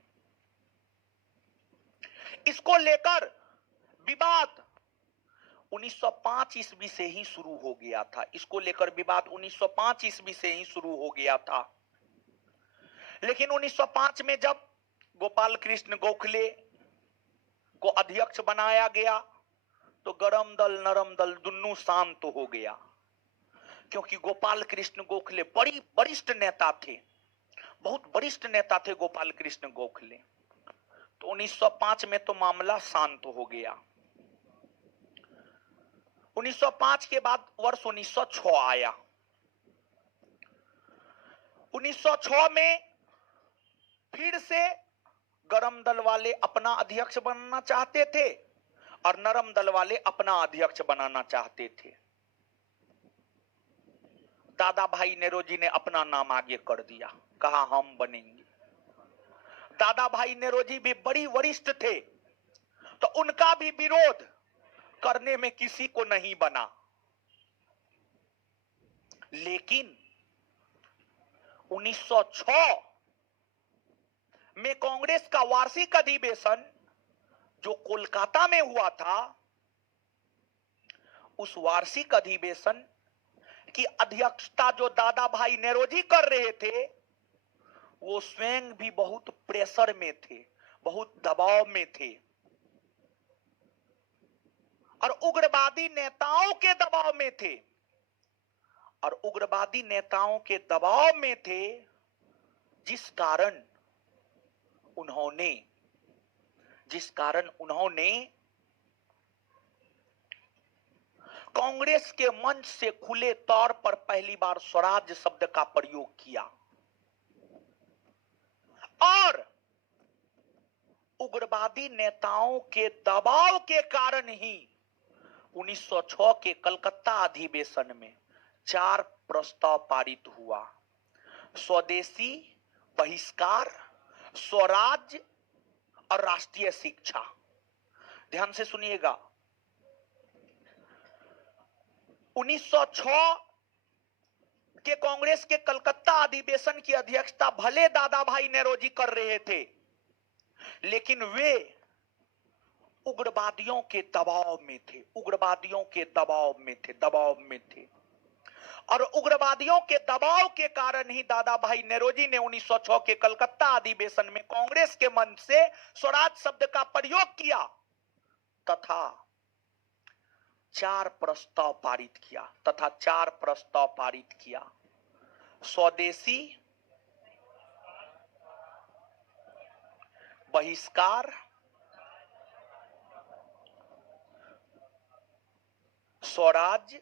इसको लेकर विवाद 1905 ईस्वी से ही शुरू हो गया था। इसको लेकर विवाद 1905 ईस्वी से ही शुरू हो गया था। लेकिन 1905 में जब गोपाल कृष्ण गोखले को अध्यक्ष बनाया गया तो गरम दल नरम दल दोनों शांत हो गया, क्योंकि गोपाल कृष्ण गोखले बड़ी वरिष्ठ नेता थे, बहुत वरिष्ठ नेता थे गोपाल कृष्ण गोखले। तो 1905 में तो मामला शांत हो गया। 1905 के बाद वर्ष 1906 आया। 1906 में फिर से गरम दल वाले अपना अध्यक्ष बनना चाहते थे और नरम दल वाले अपना अध्यक्ष बनाना चाहते थे। दादा भाई नेरोजी ने अपना नाम आगे कर दिया, कहा हम बनेंगे। दादा भाई नेरोजी भी बड़ी वरिष्ठ थे, तो उनका भी विरोध करने में किसी को नहीं बना। लेकिन 1906 में कांग्रेस का वार्षिक अधिवेशन जो कोलकाता में हुआ था, उस वार्षिक अधिवेशन की अध्यक्षता जो दादा भाई नेरोजी कर रहे थे, वो स्वयं भी बहुत प्रेशर में थे, बहुत दबाव में थे और उग्रवादी नेताओं के दबाव में थे। और उग्रवादी नेताओं के दबाव में थे, जिस कारण उन्होंने कांग्रेस के मंच से खुले तौर पर पहली बार स्वराज शब्द का प्रयोग किया। और उग्रवादी नेताओं के दबाव के कारण ही 1906 के कलकत्ता अधिवेशन में 4 प्रस्ताव पारित हुआ: स्वदेशी, बहिष्कार, स्वराज और राष्ट्रीय शिक्षा। ध्यान से सुनिएगा, 1906 के कांग्रेस के कलकत्ता अधिवेशन की अध्यक्षता भले दादा भाई नेरोजी कर रहे थे, लेकिन वे उग्रवादियों के दबाव में थे, दबाव में थे। और उग्रवादियों के दबाव के कारण ही दादा भाई नेरोजी ने 1906 के कलकत्ता अधिवेशन में कांग्रेस के मंच से स्वराज शब्द का प्रयोग किया तथा 4 प्रस्ताव पारित किया: स्वदेशी, बहिष्कार, स्वराज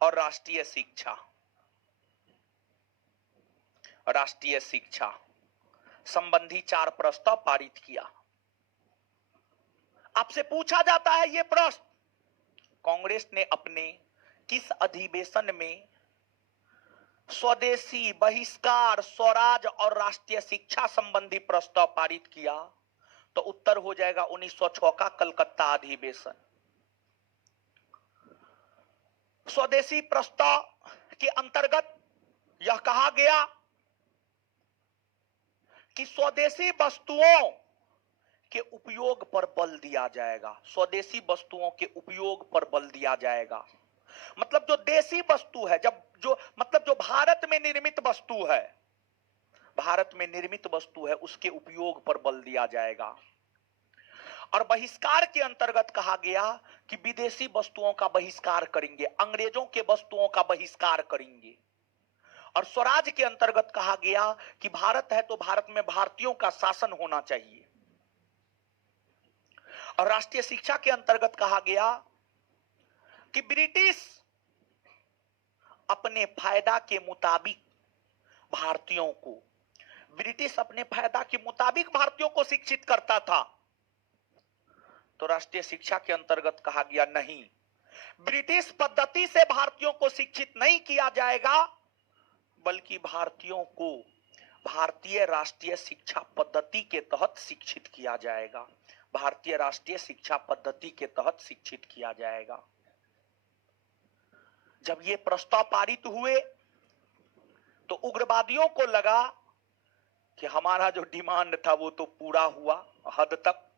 और राष्ट्रीय शिक्षा संबंधी 4 प्रस्ताव पारित किया। आपसे पूछा जाता है यह प्रश्न, कांग्रेस ने अपने किस अधिवेशन में स्वदेशी, बहिष्कार, स्वराज और राष्ट्रीय शिक्षा संबंधी प्रस्ताव पारित किया? तो उत्तर हो जाएगा 1906 का कलकत्ता अधिवेशन। स्वदेशी प्रस्ताव के अंतर्गत यह कहा गया कि स्वदेशी वस्तुओं के उपयोग पर बल दिया जाएगा। स्वदेशी वस्तुओं के उपयोग पर बल दिया जाएगा। मतलब जो देशी वस्तु है, जो भारत में निर्मित वस्तु है, उसके उपयोग पर बल दिया जाएगा। और बहिष्कार के अंतर्गत कहा गया कि विदेशी वस्तुओं का बहिष्कार करेंगे, अंग्रेजों के वस्तुओं का बहिष्कार करेंगे। और स्वराज के अंतर्गत कहा गया कि भारत है तो भारत में भारतीयों का शासन होना चाहिए। और राष्ट्रीय शिक्षा के अंतर्गत कहा गया कि ब्रिटिश अपने फायदा के मुताबिक भारतीयों को, ब्रिटिश अपने फायदा के मुताबिक भारतीयों को शिक्षित करता था, तो राष्ट्रीय शिक्षा के अंतर्गत कहा गया नहीं, ब्रिटिश पद्धति से भारतीयों को शिक्षित नहीं किया जाएगा, बल्कि भारतीयों को भारतीय राष्ट्रीय शिक्षा पद्धति के तहत शिक्षित किया जाएगा, भारतीय राष्ट्रीय शिक्षा पद्धति के तहत शिक्षित किया जाएगा। जब ये प्रस्ताव पारित हुए तो उग्रवादियों को लगा कि हमारा जो डिमांड था वो तो पूरा हुआ हद तक।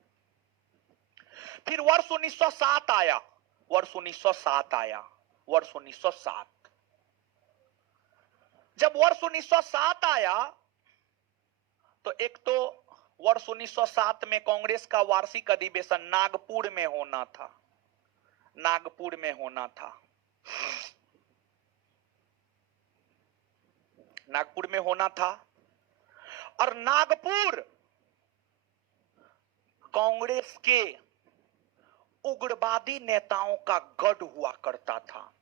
फिर वर्ष 1907 आया, वर्ष 1907 जब वर्ष 1907 आया तो एक तो वर्ष 1907 में कांग्रेस का वार्षिक अधिवेशन नागपुर में होना था, नागपुर में होना था, नागपुर में होना था। और नागपुर कांग्रेस के उग्रवादी नेताओं का गढ़ हुआ करता था।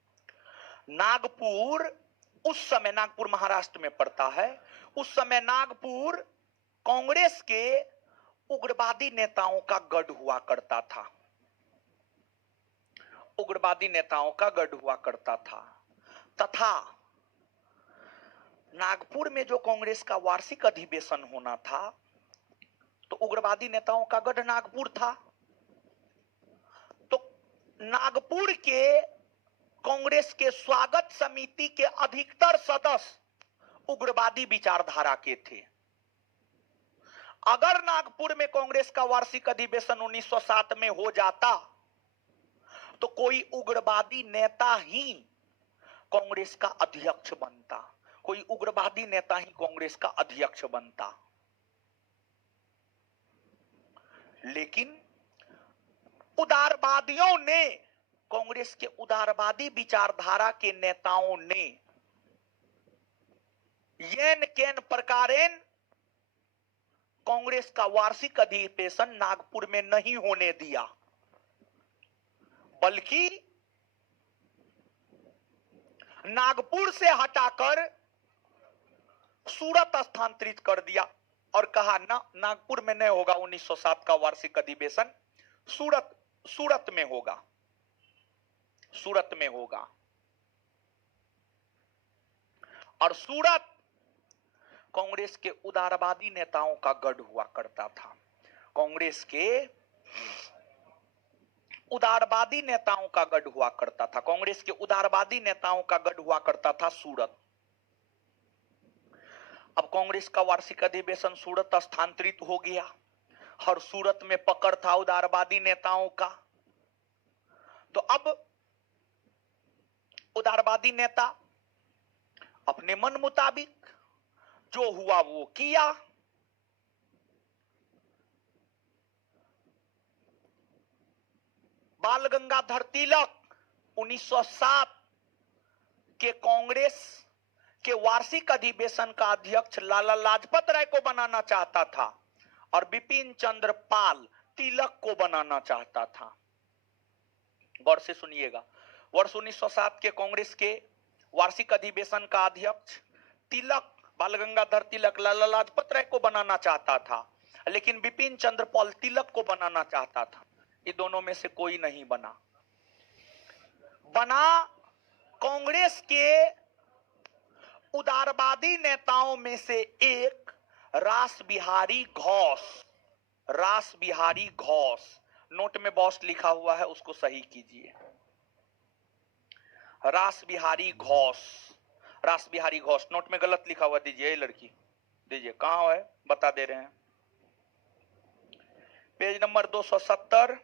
नागपुर उस समय, नागपुर महाराष्ट्र में पड़ता है, उस समय नागपुर कांग्रेस के उग्रवादी नेताओं का गढ़ हुआ करता था, उग्रवादी नेताओं का गढ़ हुआ करता था। तथा नागपुर में जो कांग्रेस का वार्षिक अधिवेशन होना था तो उग्रवादी नेताओं का गढ़ नागपुर था। तो नागपुर के कांग्रेस के स्वागत समिति के अधिकतर सदस्य उग्रवादी विचारधारा के थे। अगर नागपुर में कांग्रेस का वार्षिक अधिवेशन 1907 में हो जाता तो कोई उग्रवादी नेता ही कांग्रेस का अध्यक्ष बनता, कोई उग्रवादी नेता ही कांग्रेस का अध्यक्ष बनता। लेकिन उदारवादियों ने, कांग्रेस के उदारवादी विचारधारा के नेताओं ने येन केन प्रकारेण कांग्रेस का वार्षिक अधिवेशन नागपुर में नहीं होने दिया, बल्कि नागपुर से हटाकर सूरत स्थानांतरित कर दिया और कहा ना, नागपुर में नहीं होगा 1907 का वार्षिक अधिवेशन, सूरत में होगा, सूरत में होगा। और सूरत कांग्रेस के उदारवादी नेताओं का गढ़ हुआ करता था, कांग्रेस के उदारवादी नेताओं का गढ़ हुआ करता था, कांग्रेस के उदारवादी नेताओं का गढ़ हुआ करता था सूरत। अब कांग्रेस का वार्षिक अधिवेशन सूरत स्थानांतरित हो गया और सूरत में पकड़ था उदारवादी नेताओं का। तो अब उदारवादी नेता अपने मन मुताबिक जो हुआ वो किया। बाल गंगाधर तिलक 1907 के कांग्रेस के वार्षिक अधिवेशन का अध्यक्ष लाला लाजपत राय को बनाना चाहता था और बिपिन चंद्र पाल तिलक को बनाना चाहता था। गौर से सुनिएगा, वर्ष 1907 के कांग्रेस के वार्षिक अधिवेशन का अध्यक्ष तिलक, बाल गंगाधर तिलक लाला लाजपत राय को बनाना चाहता था, लेकिन बिपिन चंद्र पाल तिलक को बनाना चाहता था। ये दोनों में से कोई नहीं बना। कांग्रेस के उदारवादी नेताओं में से एक रास बिहारी घोष, रास बिहारी घोष, नोट में बॉस लिखा हुआ है उसको सही कीजिए, रास बिहारी घोष, रास बिहारी घोष, नोट में गलत लिखा हुआ दीजिए, लड़की दीजिए, कहां है बता दे रहे हैं, पेज नंबर 270,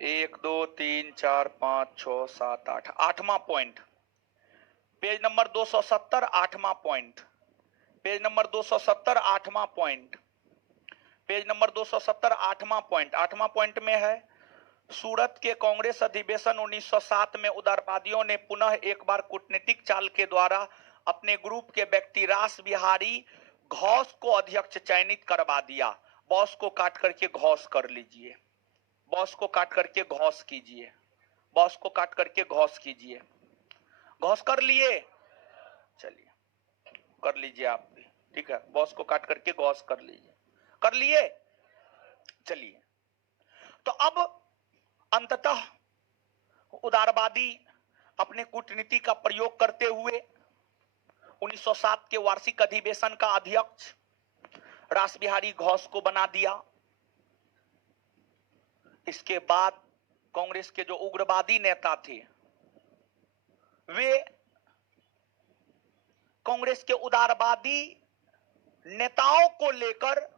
एक दो तीन चार पांच छह सात आठ, आठवां पॉइंट, पेज नंबर 270, आठवां पॉइंट, पेज नंबर 270, आठवां पॉइंट, पेज नंबर 270, आठवां पॉइंट, आठवां पॉइंट में है, सूरत के कांग्रेस अधिवेशन 1907 में उदारवादियों ने पुनः एक बार कूटनीतिक चाल के द्वारा अपने ग्रुप के व्यक्ति रास बिहारी घोष को अध्यक्ष चयनित करवा दिया बॉस को काट करके घौस कर लीजिए, बॉस को काट करके घौस कीजिए, बॉस को काट करके घौस कीजिए। घौस कर लिए, चलिए कर लीजिए आप भी, ठीक है। बॉस को काट करके घौस कर लीजिए, कर लिए, चलिए। तो अब अंततः उदारवादी अपने कूटनीति का प्रयोग करते हुए 1907 के वार्षिक अधिवेशन का अध्यक्ष रासबिहारी घोष को बना दिया। इसके बाद कांग्रेस के जो उग्रवादी नेता थे वे कांग्रेस के उदारवादी नेताओं को लेकर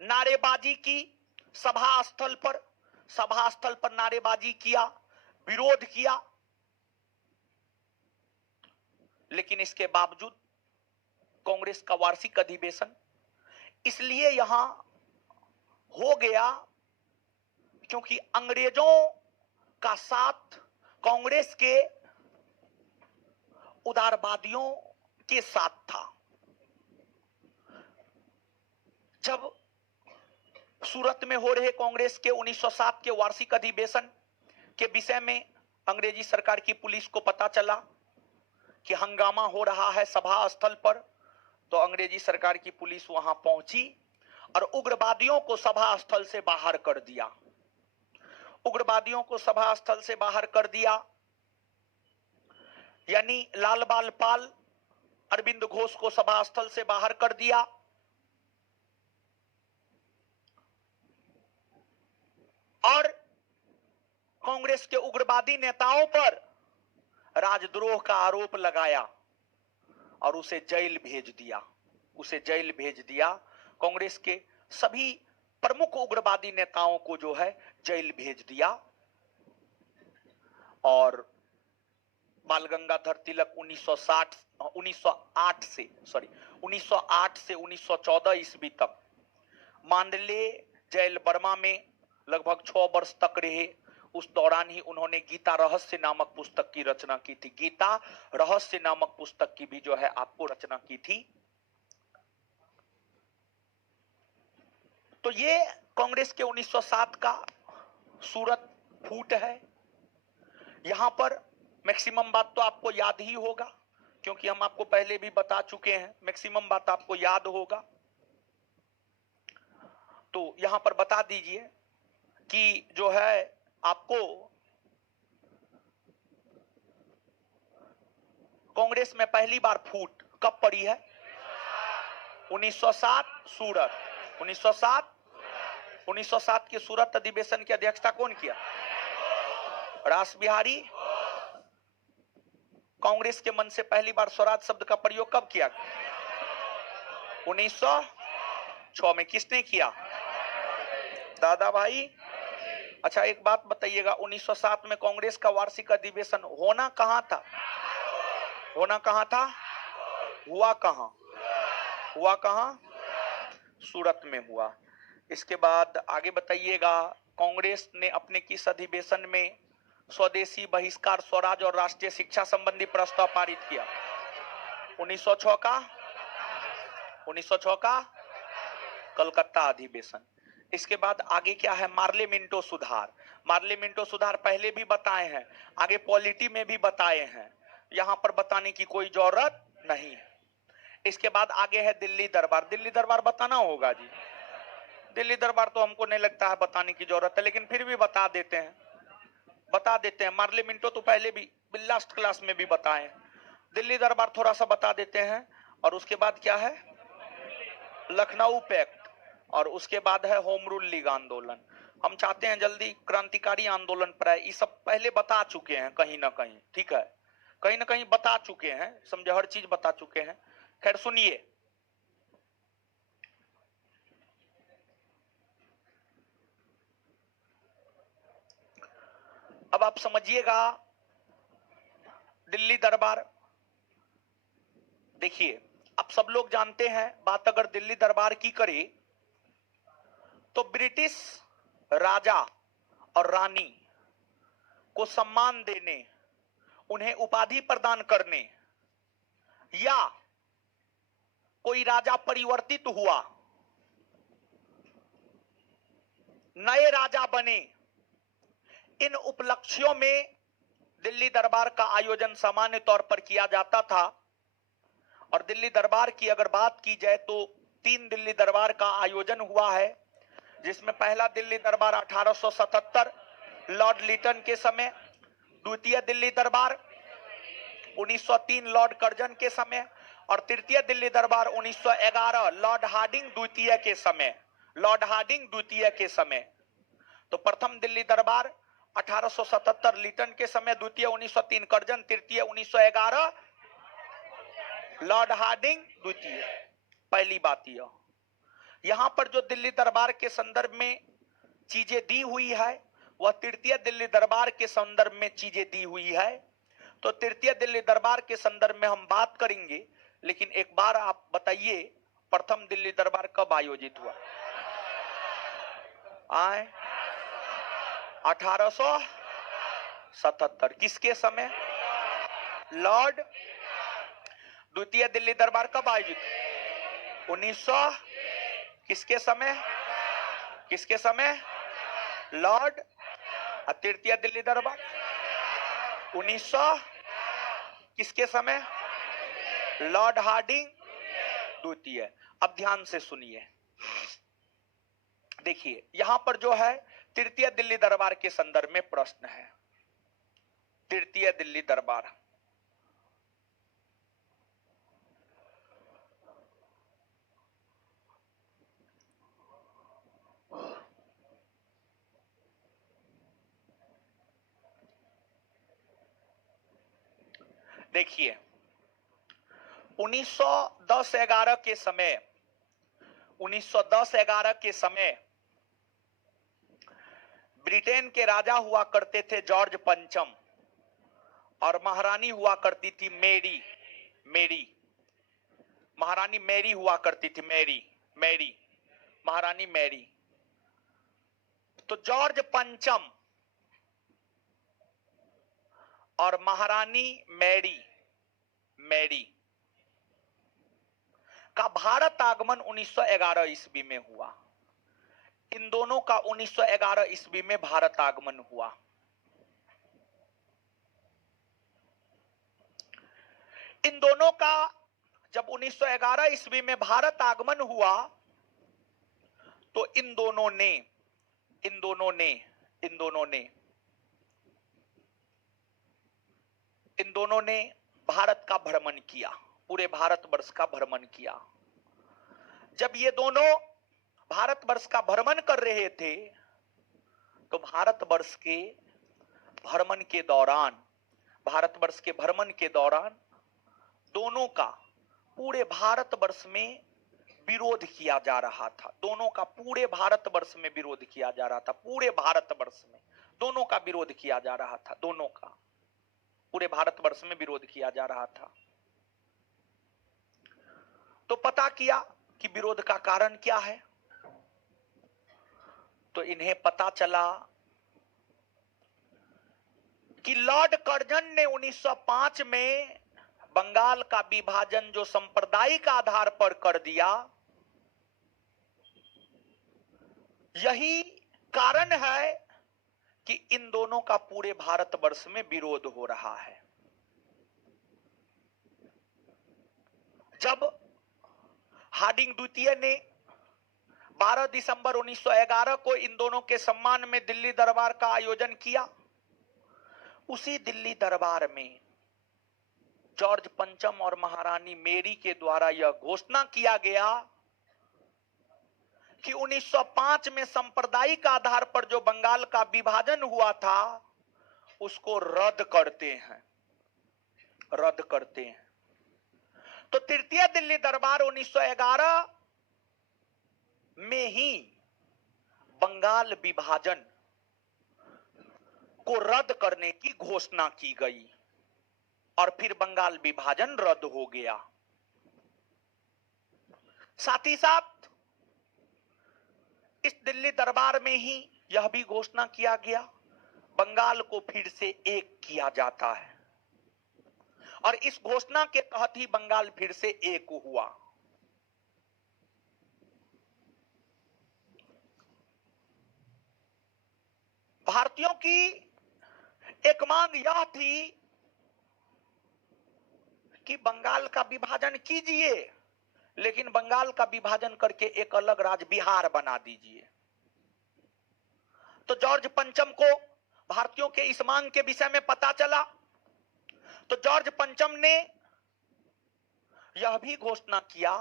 नारेबाजी की, सभा स्थल पर नारेबाजी किया, विरोध किया। लेकिन इसके बावजूद कांग्रेस का वार्षिक अधिवेशन इसलिए यहां हो गया क्योंकि अंग्रेजों का साथ कांग्रेस के उदारवादियों के साथ था। जब सूरत में हो रहे कांग्रेस के 1907 के वार्षिक अधिवेशन के विषय में अंग्रेजी सरकार की पुलिस को पता चला कि हंगामा हो रहा है सभा स्थल पर, तो अंग्रेजी सरकार की पुलिस वहां पहुंची और उग्रवादियों को सभा स्थल से बाहर कर दिया। उग्रवादियों को सभा स्थल से बाहर कर दिया, यानी लाल बाल पाल, अरविंद घोष को सभा स्थल से बाहर कर दिया। और कांग्रेस के उग्रवादी नेताओं पर राजद्रोह का आरोप लगाया और उसे जेल भेज दिया, उसे जेल भेज दिया। कांग्रेस के सभी प्रमुख उग्रवादी नेताओं को जो है जेल भेज दिया। और बाल गंगाधर तिलक 1908 से 1914 ईस्वी तक मांडले जेल बर्मा में लगभग 6 वर्ष तक रहे। उस दौरान ही उन्होंने गीता रहस्य नामक पुस्तक की रचना की थी। गीता रहस्य नामक पुस्तक की भी जो है आपको रचना की थी। तो ये कांग्रेस के 1907 का सूरत फूट है। यहां पर मैक्सिमम बात तो आपको याद ही होगा क्योंकि हम आपको पहले भी बता चुके हैं, मैक्सिमम बात आपको याद होगा। तो यहां पर बता दीजिए कि जो है आपको कांग्रेस में पहली बार फूट कब पड़ी है? 1907 सूरत। 1907 के सूरत अधिवेशन की अध्यक्षता कौन किया? रासबिहारी। कांग्रेस के मन से पहली बार स्वराज शब्द का प्रयोग कब किया? 1906 में। किसने किया? दादा भाई। अच्छा एक बात बताइएगा, 1907 में कांग्रेस का वार्षिक अधिवेशन होना कहां था? होना कहां था? हुआ कहां? हुआ कहां? सूरत में हुआ। इसके बाद आगे बताइएगा, कांग्रेस ने अपने किस अधिवेशन में स्वदेशी बहिष्कार, स्वराज और राष्ट्रीय शिक्षा संबंधी प्रस्ताव पारित किया? 1906 का 1906 का कलकत्ता अधिवेशन। इसके बाद आगे क्या है? मार्ले मिंटो सुधार। मार्ले मिंटो सुधार पहले भी बताए हैं, आगे पॉलिटी में भी बताए हैं, यहां पर बताने की कोई जरूरत नहीं है। इसके बाद आगे है दिल्ली दरबार। दिल्ली दरबार बताना होगा जी। दिल्ली दरबार तो हमको नहीं लगता है बताने की जरूरत है, लेकिन फिर भी बता देते हैं। मार्ले मिंटो तो पहले भी लास्ट क्लास में भी बताए। दिल्ली दरबार थोड़ा सा बता देते हैं। और उसके बाद क्या है? लखनऊ पैक्ट। और उसके बाद है होम रूल लीग आंदोलन। हम चाहते हैं जल्दी क्रांतिकारी आंदोलन पर आए। ये सब पहले बता चुके हैं कहीं ना कहीं, ठीक है, कहीं ना कहीं बता चुके हैं, समझे, हर चीज बता चुके हैं। खैर सुनिए, अब आप समझिएगा दिल्ली दरबार। देखिए अब सब लोग जानते हैं, बात अगर दिल्ली दरबार की करें तो ब्रिटिश राजा और रानी को सम्मान देने, उन्हें उपाधि प्रदान करने, या कोई राजा परिवर्तित हुआ नए राजा बने। इन उपलक्ष्यों में दिल्ली दरबार का आयोजन सामान्य तौर पर किया जाता था। और दिल्ली दरबार की अगर बात की जाए तो 3 दिल्ली दरबार का आयोजन हुआ है, जिसमें पहला दिल्ली दरबार 1877 लॉर्ड लिटन के समय, द्वितीय दिल्ली दरबार 1903 लॉर्ड कर्जन के समय, और तृतीय दिल्ली दरबार 1911 लॉर्ड हार्डिंग द्वितीय के समय। लॉर्ड हार्डिंग द्वितीय के समय। तो प्रथम दिल्ली दरबार 1877 लिटन के समय, द्वितीय 1903 कर्जन, तृतीय 1911 लॉर्ड हार्डिंग द्वितीय। पहली बात यह, यहां पर जो दिल्ली दरबार के संदर्भ में चीजें दी हुई है वह तृतीय दिल्ली दरबार के संदर्भ में चीजें दी हुई है। तो तृतीय दिल्ली दरबार के संदर्भ में हम बात करेंगे, लेकिन एक बार आप बताइए प्रथम दिल्ली दरबार कब आयोजित हुआ? 1877। किसके समय? लॉर्ड। द्वितीय दिल्ली दरबार कब आयोजित? 1900 किसके समय? किसके समय? लॉर्ड। तृतीय दिल्ली दरबार 1900 किसके समय? लॉर्ड हार्डिंग द्वितीय। अब ध्यान से सुनिए, देखिए यहां पर जो है तृतीय दिल्ली दरबार के संदर्भ में प्रश्न है। तृतीय दिल्ली दरबार, देखिए 1910-11 के समय, 1910-11 के समय ब्रिटेन के राजा हुआ करते थे जॉर्ज पंचम, और महारानी हुआ करती थी मेरी। मेरी महारानी मैरी हुआ करती थी। मैरी महारानी मैरी। तो जॉर्ज पंचम और महारानी मैरी का भारत आगमन 1911 ईस्वी में हुआ। इन दोनों का 1911 ईस्वी में भारत आगमन हुआ। इन दोनों का जब 1911 ईस्वी में भारत आगमन हुआ तो इन दोनों ने भारत का भ्रमण किया, पूरे भारतवर्ष का भ्रमण किया। जब ये दोनों भारतवर्ष का भ्रमण कर रहे थे तो भारतवर्ष के भ्रमण के दौरान दोनों का पूरे भारतवर्ष में विरोध किया जा रहा था। दोनों का पूरे भारतवर्ष में विरोध किया जा रहा था। पूरे भारतवर्ष में दोनों का विरोध किया जा रहा था। दोनों का पूरे भारतवर्ष में विरोध किया जा रहा था। तो पता किया कि विरोध का कारण क्या है। तो इन्हें पता चला कि लॉर्ड कर्जन ने 1905 में बंगाल का विभाजन जो सांप्रदायिक आधार पर कर दिया, यही कारण है कि इन दोनों का पूरे भारतवर्ष में विरोध हो रहा है। जब हार्डिंग द्वितीय ने 12 दिसंबर 1911 को इन दोनों के सम्मान में दिल्ली दरबार का आयोजन किया, उसी दिल्ली दरबार में जॉर्ज पंचम और महारानी मेरी के द्वारा यह घोषणा किया गया कि 1905 में सांप्रदायिक आधार पर जो बंगाल का विभाजन हुआ था उसको रद्द करते हैं। तो तृतीय दिल्ली दरबार 1911 में ही बंगाल विभाजन को रद्द करने की घोषणा की गई और फिर बंगाल विभाजन रद्द हो गया। साथ ही साथ इस दिल्ली दरबार में ही यह भी घोषणा किया गया बंगाल को फिर से एक किया जाता है, और इस घोषणा के तहत ही बंगाल फिर से एक हुआ। भारतीयों की एक मांग यह थी कि बंगाल का विभाजन कीजिए, लेकिन बंगाल का विभाजन करके एक अलग राज्य बिहार बना दीजिए। तो जॉर्ज पंचम को भारतीयों के इस मांग के विषय में पता चला, तो जॉर्ज पंचम ने यह भी घोषणा किया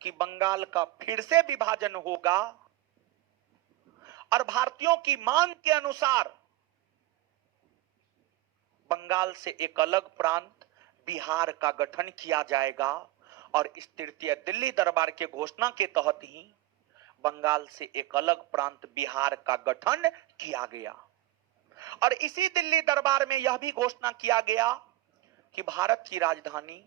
कि बंगाल का फिर से विभाजन होगा और भारतीयों की मांग के अनुसार बंगाल से एक अलग प्रांत बिहार का गठन किया जाएगा। और इस तृतीय दिल्ली दरबार के घोषणा के तहत ही बंगाल से एक अलग प्रांत बिहार का गठन किया गया। और इसी दिल्ली दरबार में यह भी घोषणा किया गया कि भारत की राजधानी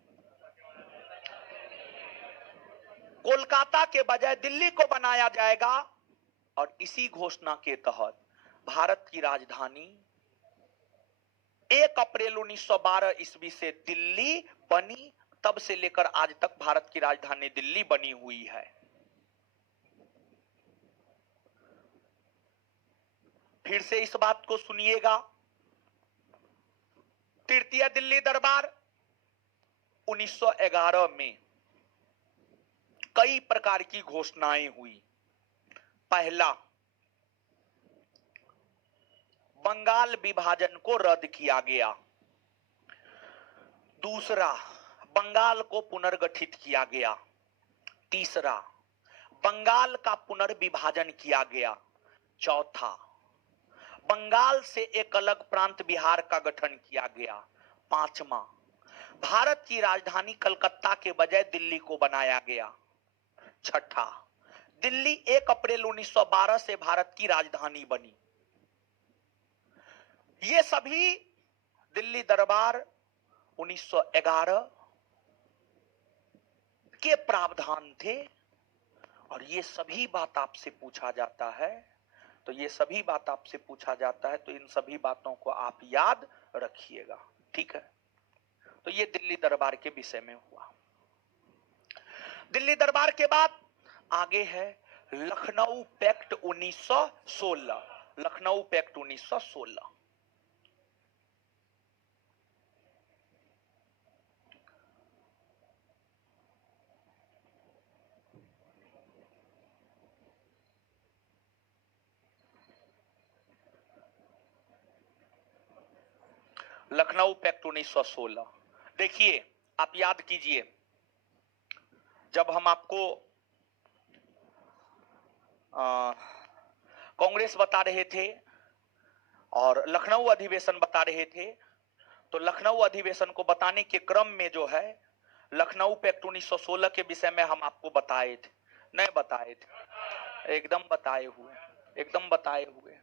कोलकाता के बजाय दिल्ली को बनाया जाएगा। और इसी घोषणा के तहत भारत की राजधानी 1 अप्रैल 1912 ईस्वी से दिल्ली बनी। तब से लेकर आज तक भारत की राजधानी दिल्ली बनी हुई है। फिर से इस बात को सुनिएगा, तृतीय दिल्ली दरबार 1911 में कई प्रकार की घोषणाएं हुई। पहला, बंगाल विभाजन को रद्द किया गया। दूसरा, बंगाल को पुनर्गठित किया गया। तीसरा, बंगाल का पुनर्विभाजन किया गया। चौथा, बंगाल से एक अलग प्रांत बिहार का गठन किया गया। पांचवा, भारत की राजधानी कलकत्ता के बजाय दिल्ली को बनाया गया। छठा, दिल्ली 1 अप्रैल 1912 से भारत की राजधानी बनी। ये सभी दिल्ली दरबार 1911 के प्रावधान थे। और ये सभी बात आपसे पूछा जाता है, तो ये सभी बात आपसे पूछा जाता है, तो इन सभी बातों को आप याद रखिएगा, ठीक है। तो ये दिल्ली दरबार के विषय में हुआ। दिल्ली दरबार के बाद आगे है Lucknow pact 1916। Lucknow pact 1916। Lucknow pact 1916। देखिए, आप याद कीजिए, जब हम आपको कांग्रेस बता रहे थे और लखनऊ अधिवेशन बता रहे थे, तो लखनऊ अधिवेशन को बताने के क्रम में जो है लखनऊ पैक्ट 1916 के विषय में हम आपको बताए थे, नहीं बताए थे? एकदम बताए हुए, एकदम बताए हुए।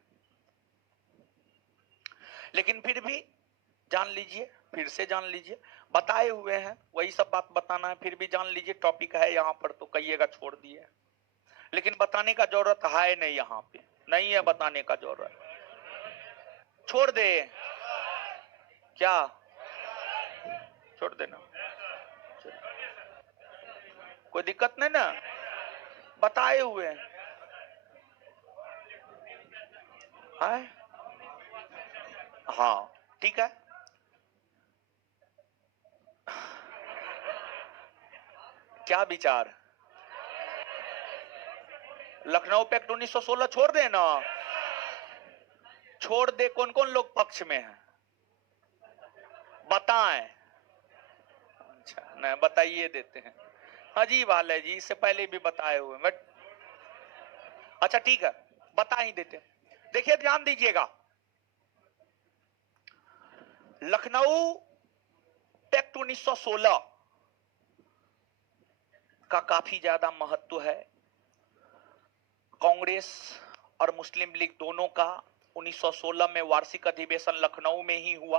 लेकिन फिर भी जान लीजिए, फिर से जान लीजिए, बताए हुए हैं, वही सब बात बताना है। फिर भी जान लीजिए, टॉपिक है यहाँ पर तो कहिएगा छोड़ दिए, लेकिन बताने का जरूरत है नहीं, यहाँ पे नहीं है बताने का जरूरत। छोड़ दे क्या? छोड़ देना, कोई दिक्कत नहीं ना, बताए हुए हैं। हाँ ठीक है। क्या विचार? लखनऊ पैक्ट 1916 छोड़ दे ना? छोड़ दे। कौन कौन लोग पक्ष में हैं बताएं? अच्छा, नहीं बताइए देते हैं। अजीब हाल है जी, इससे पहले भी बताए हुए, बट अच्छा ठीक है, बता ही देते। देखिए ध्यान दीजिएगा, लखनऊ पैक्ट 1916 का काफी ज्यादा महत्व है। कांग्रेस और मुस्लिम लीग दोनों का 1916 में वार्षिक अधिवेशन लखनऊ में ही हुआ।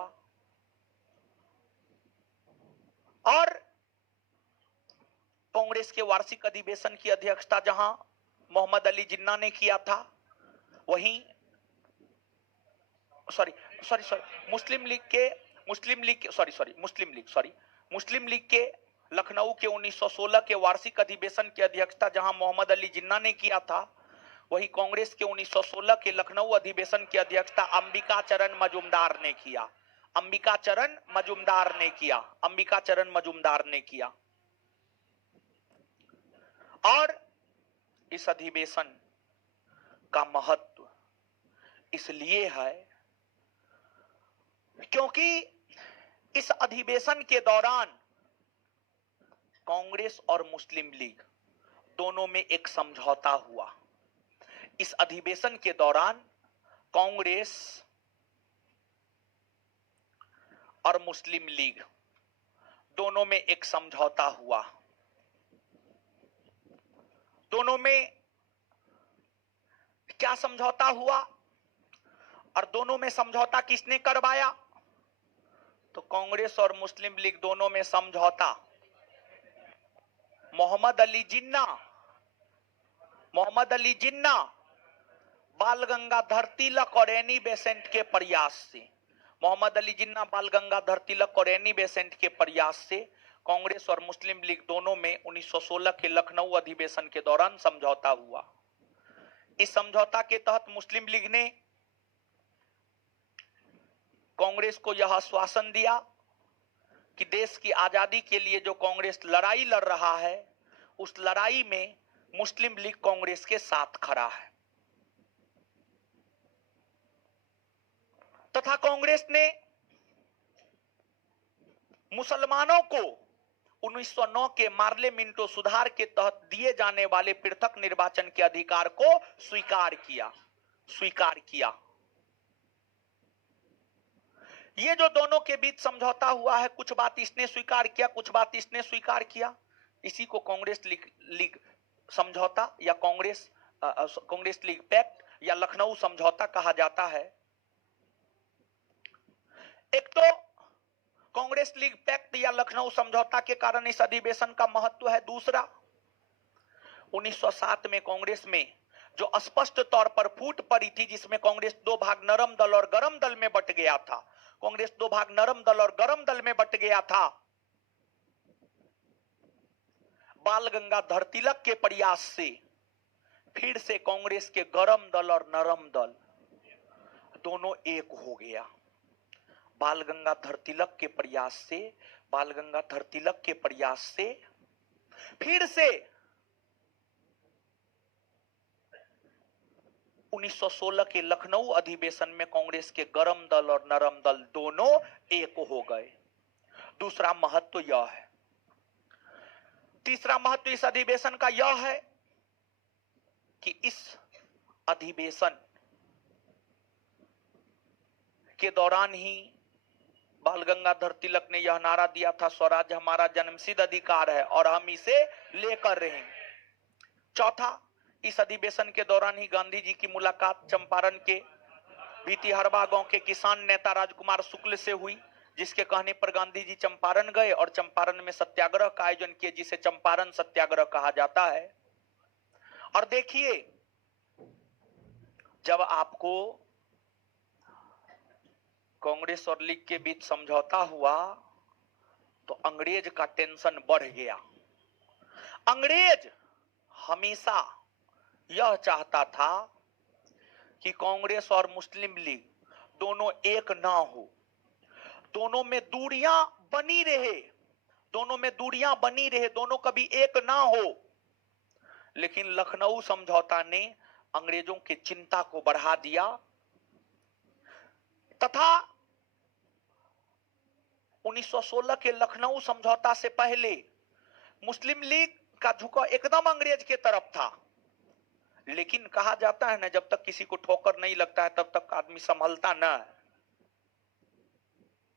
और कांग्रेस के वार्षिक अधिवेशन की अध्यक्षता जहां मोहम्मद अली जिन्ना ने किया था, वहीं मुस्लिम लीग के लखनऊ के 1916 के वार्षिक अधिवेशन की अध्यक्षता जहां मोहम्मद अली जिन्ना ने किया था, वही कांग्रेस के 1916 के लखनऊ अधिवेशन की अध्यक्षता अंबिका चरण मजूमदार ने किया। अंबिका चरण मजूमदार ने किया। अंबिका चरण मजूमदार ने किया। और इस अधिवेशन का महत्व इसलिए है क्योंकि इस अधिवेशन के दौरान कांग्रेस और मुस्लिम लीग दोनों में एक समझौता हुआ। इस अधिवेशन के दौरान कांग्रेस और मुस्लिम लीग दोनों में एक समझौता हुआ। दोनों में क्या समझौता हुआ और दोनों में समझौता किसने करवाया? तो कांग्रेस और मुस्लिम लीग दोनों में समझौता मोहम्मद अली जिन्ना, बाल गंगाधर तिलक और एनी बेसेंट के प्रयास से, मोहम्मद अली जिन्ना, बाल गंगाधर तिलक और एनी बेसेंट के प्रयास से कांग्रेस और मुस्लिम लीग दोनों में 1916 के लखनऊ अधिवेशन के दौरान समझौता हुआ। इस समझौता के तहत मुस्लिम लीग ने कांग्रेस को यह आश्वासन दिया कि देश की आजादी के लिए जो कांग्रेस लड़ाई लड़ रहा है उस लड़ाई में मुस्लिम लीग कांग्रेस के साथ खड़ा है। तथा कांग्रेस ने मुसलमानों को 1909 के मार्ले मिंटो सुधार के तहत दिए जाने वाले पृथक निर्वाचन के अधिकार को स्वीकार किया। ये जो दोनों के बीच समझौता हुआ है, कुछ बात इसने स्वीकार किया, कुछ बात इसने स्वीकार किया, इसी को कांग्रेस लीग समझौता या कांग्रेस लीग पैक्ट या लखनऊ समझौता कहा जाता है। एक तो कांग्रेस लीग पैक्ट या लखनऊ समझौता के कारण इस अधिवेशन का महत्व है। दूसरा, 1907 में कांग्रेस में जो स्पष्ट तौर पर फूट पड़ी थी, जिसमें कांग्रेस दो भाग नरम दल और गरम दल में बट गया था। कांग्रेस दो भाग नरम दल और गरम दल में बट गया था। बाल गंगाधर तिलक के प्रयास से फिर से कांग्रेस के गरम दल और नरम दल दोनों एक हो गया। बाल गंगाधर तिलक के प्रयास से फिर से 1916 के लखनऊ अधिवेशन में कांग्रेस के गरम दल और नरम दल दोनों एक हो गए। दूसरा महत्व यह है। तीसरा महत्व इस अधिवेशन का यह है कि इस अधिवेशन के दौरान ही बाल गंगाधर तिलक ने यह नारा दिया था, स्वराज हमारा जन्मसिद्ध अधिकार है और हम इसे लेकर रहेंगे। चौथा, इस अधिवेशन के दौरान ही गांधी जी की मुलाकात चंपारण के भितिहरवा गांव के किसान नेता राजकुमार शुक्ल से हुई, जिसके कहने पर गांधी जी चंपारण गए और चंपारण में सत्याग्रह का आयोजन किए, जिसे चंपारण सत्याग्रह कहा जाता है। और देखिए, जब आपको कांग्रेस और लीग के बीच समझौता हुआ तो अंग्रेज का टेंशन बढ़ गया। अंग्रेज हमेशा यह चाहता था कि कांग्रेस और मुस्लिम लीग दोनों एक ना हो, दोनों में दूरियां बनी रहे, दोनों कभी एक ना हो। लेकिन लखनऊ समझौता ने अंग्रेजों की चिंता को बढ़ा दिया तथा 1916 के लखनऊ समझौता से पहले मुस्लिम लीग का झुकाव एकदम अंग्रेज के तरफ था। लेकिन कहा जाता है ना, जब तक किसी को ठोकर नहीं लगता है तब तक आदमी संभलता ना है।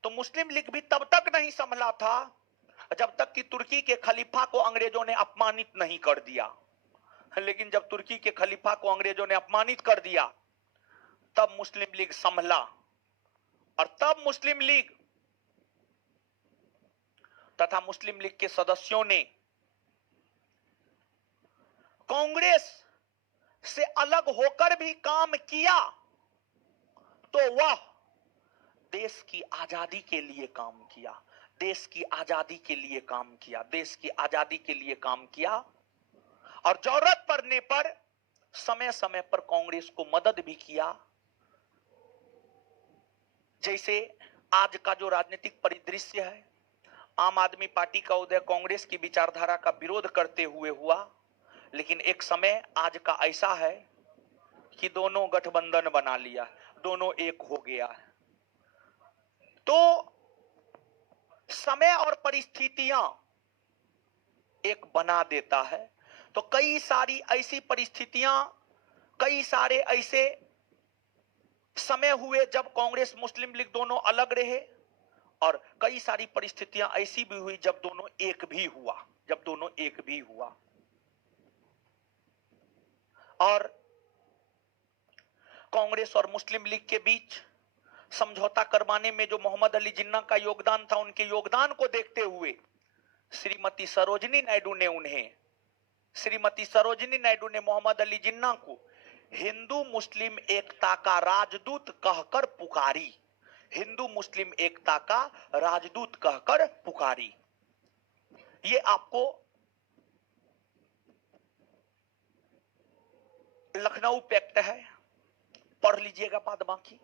तो मुस्लिम लीग भी तब तक नहीं संभला था जब तक कि तुर्की के खलीफा को अंग्रेजों ने अपमानित नहीं कर दिया। लेकिन जब तुर्की के खलीफा को अंग्रेजों ने अपमानित कर दिया तब मुस्लिम लीग संभला, और तब मुस्लिम लीग तथा मुस्लिम लीग के सदस्यों ने कांग्रेस से अलग होकर भी काम किया तो वह देश की आजादी के लिए काम किया, देश की आजादी के लिए काम किया, और जरूरत पड़ने पर समय समय पर कांग्रेस को मदद भी किया। जैसे आज का जो राजनीतिक परिदृश्य है, आम आदमी पार्टी का उदय कांग्रेस की विचारधारा का विरोध करते हुए हुआ, लेकिन एक समय आज का ऐसा है कि दोनों गठबंधन बना लिया, दोनों एक हो गया है। तो समय और परिस्थितियां एक बना देता है। तो कई सारी ऐसी परिस्थितियां, कई सारे ऐसे समय हुए जब कांग्रेस मुस्लिम लीग दोनों अलग रहे, और कई सारी परिस्थितियां ऐसी भी हुई जब दोनों एक भी हुआ, जब दोनों एक भी हुआ। और कांग्रेस और मुस्लिम लीग के बीच समझौता करवाने में जो मोहम्मद अली जिन्ना का योगदान था, उनके योगदान को देखते हुए श्रीमती सरोजिनी नायडू ने मोहम्मद अली जिन्ना को हिंदू मुस्लिम एकता का राजदूत कहकर पुकारी, हिंदू मुस्लिम एकता का राजदूत कहकर पुकारी। ये आपको लखनऊ पैक्ट है, पढ़ लीजिएगा बाद बाकी।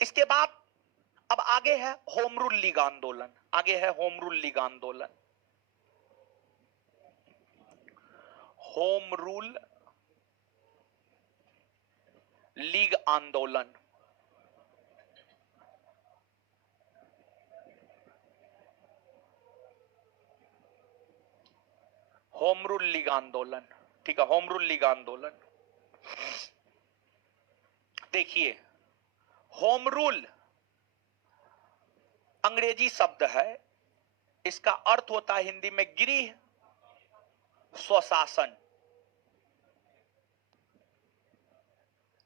इसके बाद अब आगे है होम रूल लीग आंदोलन, आगे है होम रूल लीग आंदोलन। होम रूल लीग आंदोलन, होम रूल लीग आंदोलन, ठीक है, होम रूल लीग आंदोलन। देखिए, होम रूल अंग्रेजी शब्द है, इसका अर्थ होता है हिंदी में गृह स्वशासन,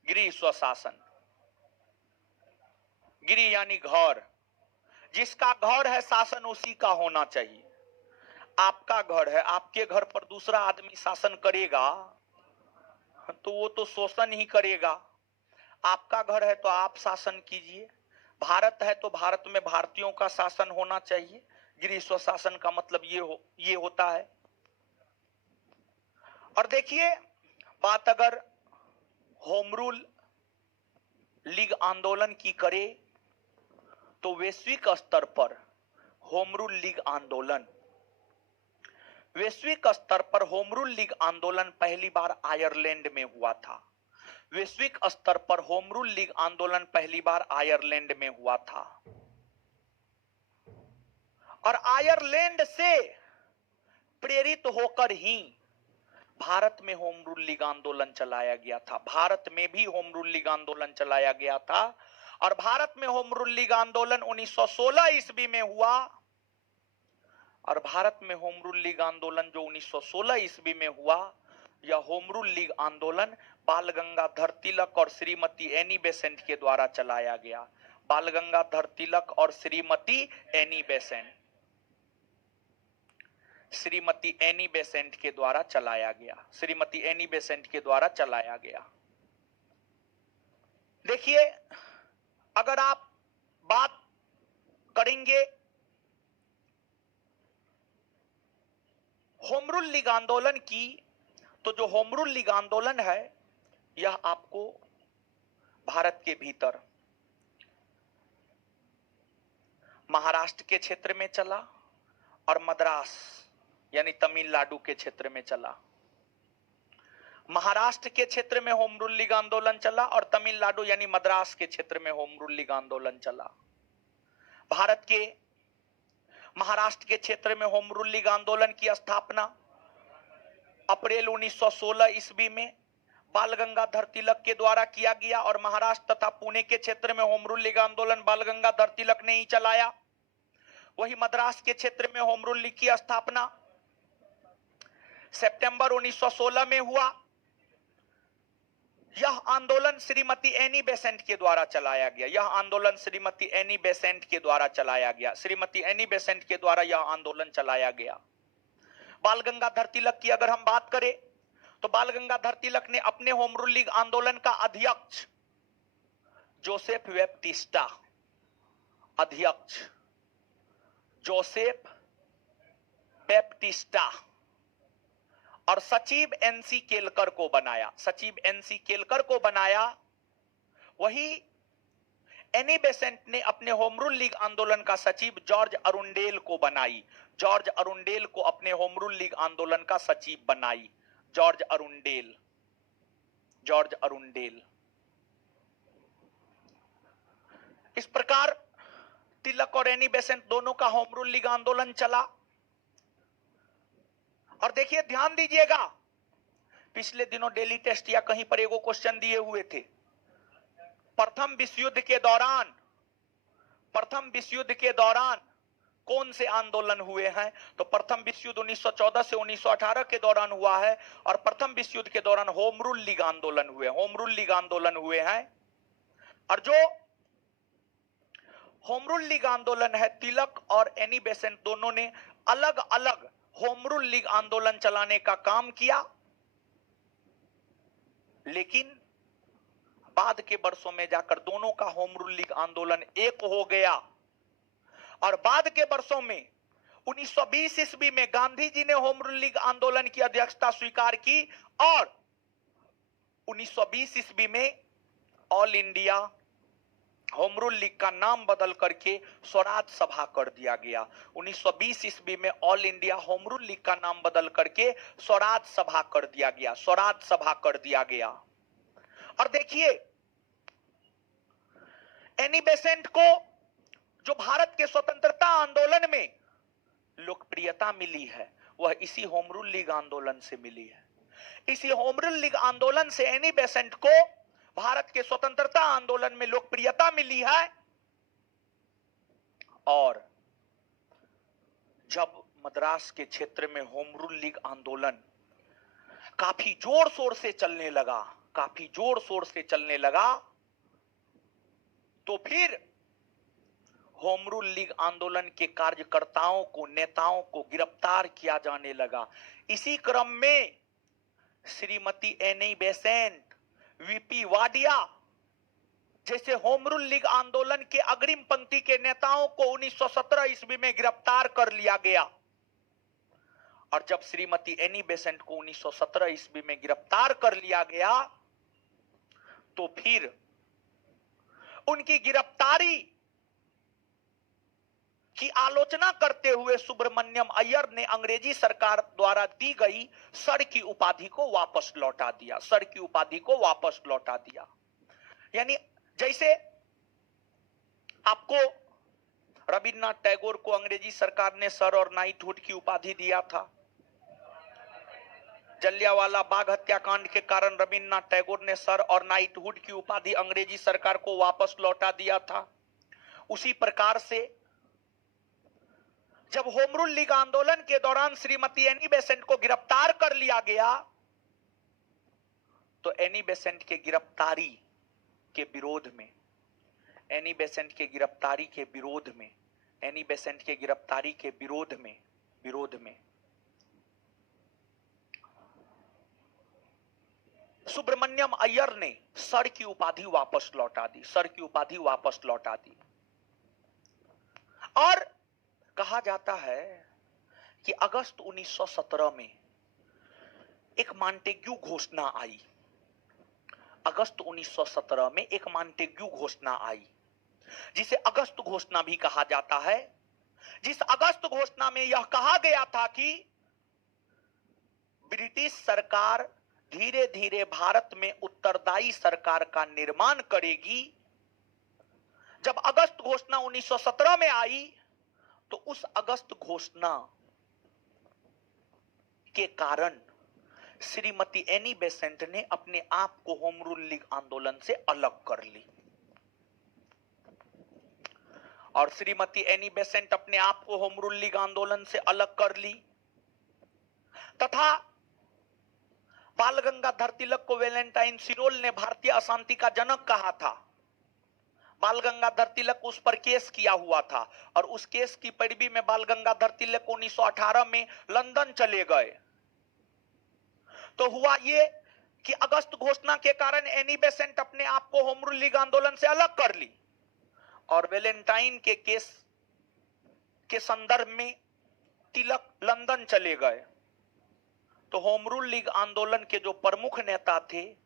गृह स्वशासन। गृह यानी घर, जिसका घर है शासन उसी का होना चाहिए। आपका घर है, आपके घर पर दूसरा आदमी शासन करेगा तो वो तो शोषण ही करेगा। आपका घर है तो आप शासन कीजिए। भारत है तो भारत में भारतीयों का शासन होना चाहिए। गृह स्वशासन का मतलब ये होता है। और देखिए, बात अगर होम रूल लीग आंदोलन की करे तो वैश्विक स्तर पर होम रूल लीग आंदोलन, वैश्विक स्तर पर होम रूल लीग आंदोलन पहली बार आयरलैंड में हुआ था। वैश्विक स्तर पर होम रूल लीग आंदोलन पहली बार आयरलैंड में हुआ था, और आयरलैंड से प्रेरित होकर ही भारत में होम रूल लीग आंदोलन चलाया गया था। भारत में भी होम रूल लीग आंदोलन चलाया गया था, और भारत में होम रूल लीग आंदोलन 1916 ईस्वी में हुआ, और भारत में होम रूल लीग आंदोलन जो 1916 ईस्वी में हुआ, यह होम रूल लीग आंदोलन बाल गंगाधर तिलक और श्रीमती एनी बेसेंट के द्वारा चलाया गया। बाल गंगाधर तिलक और Shrimati Annie Besant, Shrimati Annie Besant के द्वारा चलाया गया, श्रीमती एनी बेसेंट के द्वारा चलाया गया। देखिए, अगर आप बात करेंगे होम रूल लीग आंदोलन की, तो जो होम रूल लीग आंदोलन है यह आपको भारत के भीतर महाराष्ट्र के क्षेत्र में चला और मद्रास यानी तमिलनाडु के क्षेत्र में चला। महाराष्ट्र के क्षेत्र में होम रूल लीग आंदोलन चला और तमिलनाडु यानी मद्रास के क्षेत्र में होम रूल लीग आंदोलन चला। भारत के महाराष्ट्र के क्षेत्र में होम रूल लीग आंदोलन की स्थापना अप्रैल 1916 ईस्वी में बाल गंगाधर तिलक के द्वारा किया गया, और महाराष्ट्र तथा पुणे के क्षेत्र में होम रूल लीग आंदोलन बाल गंगाधर तिलक ने ही चलाया। वही मद्रास के क्षेत्र में होम रूल लीग की स्थापना सितंबर 1916 में हुआ। यह आंदोलन श्रीमती एनी बेसेंट के द्वारा चलाया गया, यह आंदोलन श्रीमती एनी बेसेंट के द्वारा चलाया गया, श्रीमती एनी बेसेंट के द्वारा यह आंदोलन चलाया गया। बाल गंगाधर तिलक की अगर हम बात करें तो बाल गंगाधर तिलक ने अपने होम रूल लीग आंदोलन का अध्यक्ष जोसेफ बैप्टिस्टा, अध्यक्ष जोसेफ बैप्टिस्टा और सचिव एनसी केलकर को बनाया। सचिव एनसी केलकर को बनाया। वही एनी बेसेंट ने अपने होम रूल लीग आंदोलन का सचिव जॉर्ज अरुंडेल को बनाई। जॉर्ज अरुंडेल को अपने होम रूल लीग आंदोलन का सचिव बनाई। George Arundale, George Arundale. इस प्रकार तिलक और एनी बेसेंट दोनों का होम रूल लीग आंदोलन चला। और देखिए, ध्यान दीजिएगा, पिछले दिनों डेली टेस्ट या कहीं पर एगो क्वेश्चन दिए हुए थे, प्रथम विश्व युद्ध के दौरान, प्रथम विश्व युद्ध के दौरान कौन से आंदोलन हुए हैं? तो प्रथम विश्व युद्ध 1914 से 1918 के दौरान हुआ है, और प्रथम विश्व युद्ध के दौरान होम रूल लीग आंदोलन हुए, होम रूल लीग आंदोलन हुए हैं। और जो होम रूल लीग आंदोलन है, तिलक और एनी बेसेंट दोनों ने अलग अलग होम रूल लीग आंदोलन चलाने का काम किया, लेकिन बाद के वर्षों में जाकर दोनों का होम रूल लीग आंदोलन एक हो गया। और बाद के वर्षों में 1920 ईस्वी में गांधी जी ने होम रूल लीग आंदोलन की अध्यक्षता स्वीकार की, और 1920 ईस्वी में all India home rule league का नाम बदल करके स्वराज सभा कर दिया गया। 1920 ईस्वी में all India home rule league का नाम बदल करके स्वराज सभा कर दिया गया, स्वराज सभा कर दिया गया। और देखिए, एनी बेसेंट को जो भारत के स्वतंत्रता आंदोलन में लोकप्रियता मिली है, वह इसी होम रूल लीग आंदोलन से मिली है। इसी होम रूल लीग आंदोलन से एनी बेसेंट को भारत के स्वतंत्रता आंदोलन में लोकप्रियता मिली है। और जब मद्रास के क्षेत्र में होम रूल लीग आंदोलन काफी जोर शोर से चलने लगा, काफी जोर शोर से चलने लगा, तो फिर होम रूल लीग आंदोलन के कार्यकर्ताओं को, नेताओं को गिरफ्तार किया जाने लगा। इसी क्रम में Shrimati Annie Besant, VP Wadia जैसे होम रूल लीग आंदोलन के अग्रिम पंक्ति के नेताओं को 1917 ईस्वी में गिरफ्तार कर लिया गया। और जब श्रीमती एनी बेसेंट को 1917 ईस्वी में गिरफ्तार कर लिया गया, तो फिर उनकी गिरफ्तारी की आलोचना करते हुए सुब्रमण्यम अय्यर ने अंग्रेजी सरकार द्वारा दी गई सर की उपाधि को वापस लौटा दिया, सर की उपाधि को वापस लौटा दिया। यानी जैसे आपको रविन्द्रनाथ टैगोर को अंग्रेजी सरकार ने सर और नाइटहुड की उपाधि दिया था। जलियांवाला बाग हत्याकांड के कारण रविन्द्रनाथ टैगोर ने सर और नाइटहुड की उपाधि अंग्रेजी सरकार को वापस लौटा दिया था। उसी प्रकार से जब होम रूल लीग आंदोलन के दौरान श्रीमती एनी बेसेंट को गिरफ्तार कर लिया गया, तो एनी बेसेंट के गिरफ्तारी के विरोध में, एनी बेसेंट के गिरफ्तारी के विरोध में, एनी बेसेंट के गिरफ्तारी के विरोध में सुब्रमण्यम अय्यर ने सर की उपाधि वापस लौटा दी, सर की उपाधि वापस लौटा दी। और कहा जाता है कि अगस्त 1917 में एक मॉन्टेग्यू घोषणा आई। अगस्त 1917 में एक मॉन्टेग्यू घोषणा आई, जिसे अगस्त घोषणा भी कहा जाता है। जिस अगस्त घोषणा में यह कहा गया था कि ब्रिटिश सरकार धीरे धीरे भारत में उत्तरदायी सरकार का निर्माण करेगी। जब अगस्त घोषणा 1917 में आई, तो उस अगस्त घोषणा के कारण श्रीमती एनी बेसेंट ने अपने आप को होम रूल लीग आंदोलन से अलग कर ली। और श्रीमती एनी बेसेंट अपने आप को होम रूल लीग आंदोलन से अलग कर ली, तथा बाल गंगाधर तिलक को वैलेंटाइन सिरोल ने भारतीय अशांति का जनक कहा था। बाल गंगाधर तिलक उस पर केस किया हुआ था, और उस केस की पैरवी में बाल गंगाधर तिलक 1918 में लंदन चले गए। तो हुआ ये कि अगस्त घोषणा के कारण एनी बेसेंट अपने आप को होम रूल लीग आंदोलन से अलग कर ली, और वैलेंटाइन के केस के संदर्भ में तिलक लंदन चले गए। तो होम रूल लीग आंदोलन के जो प्रमुख नेता थे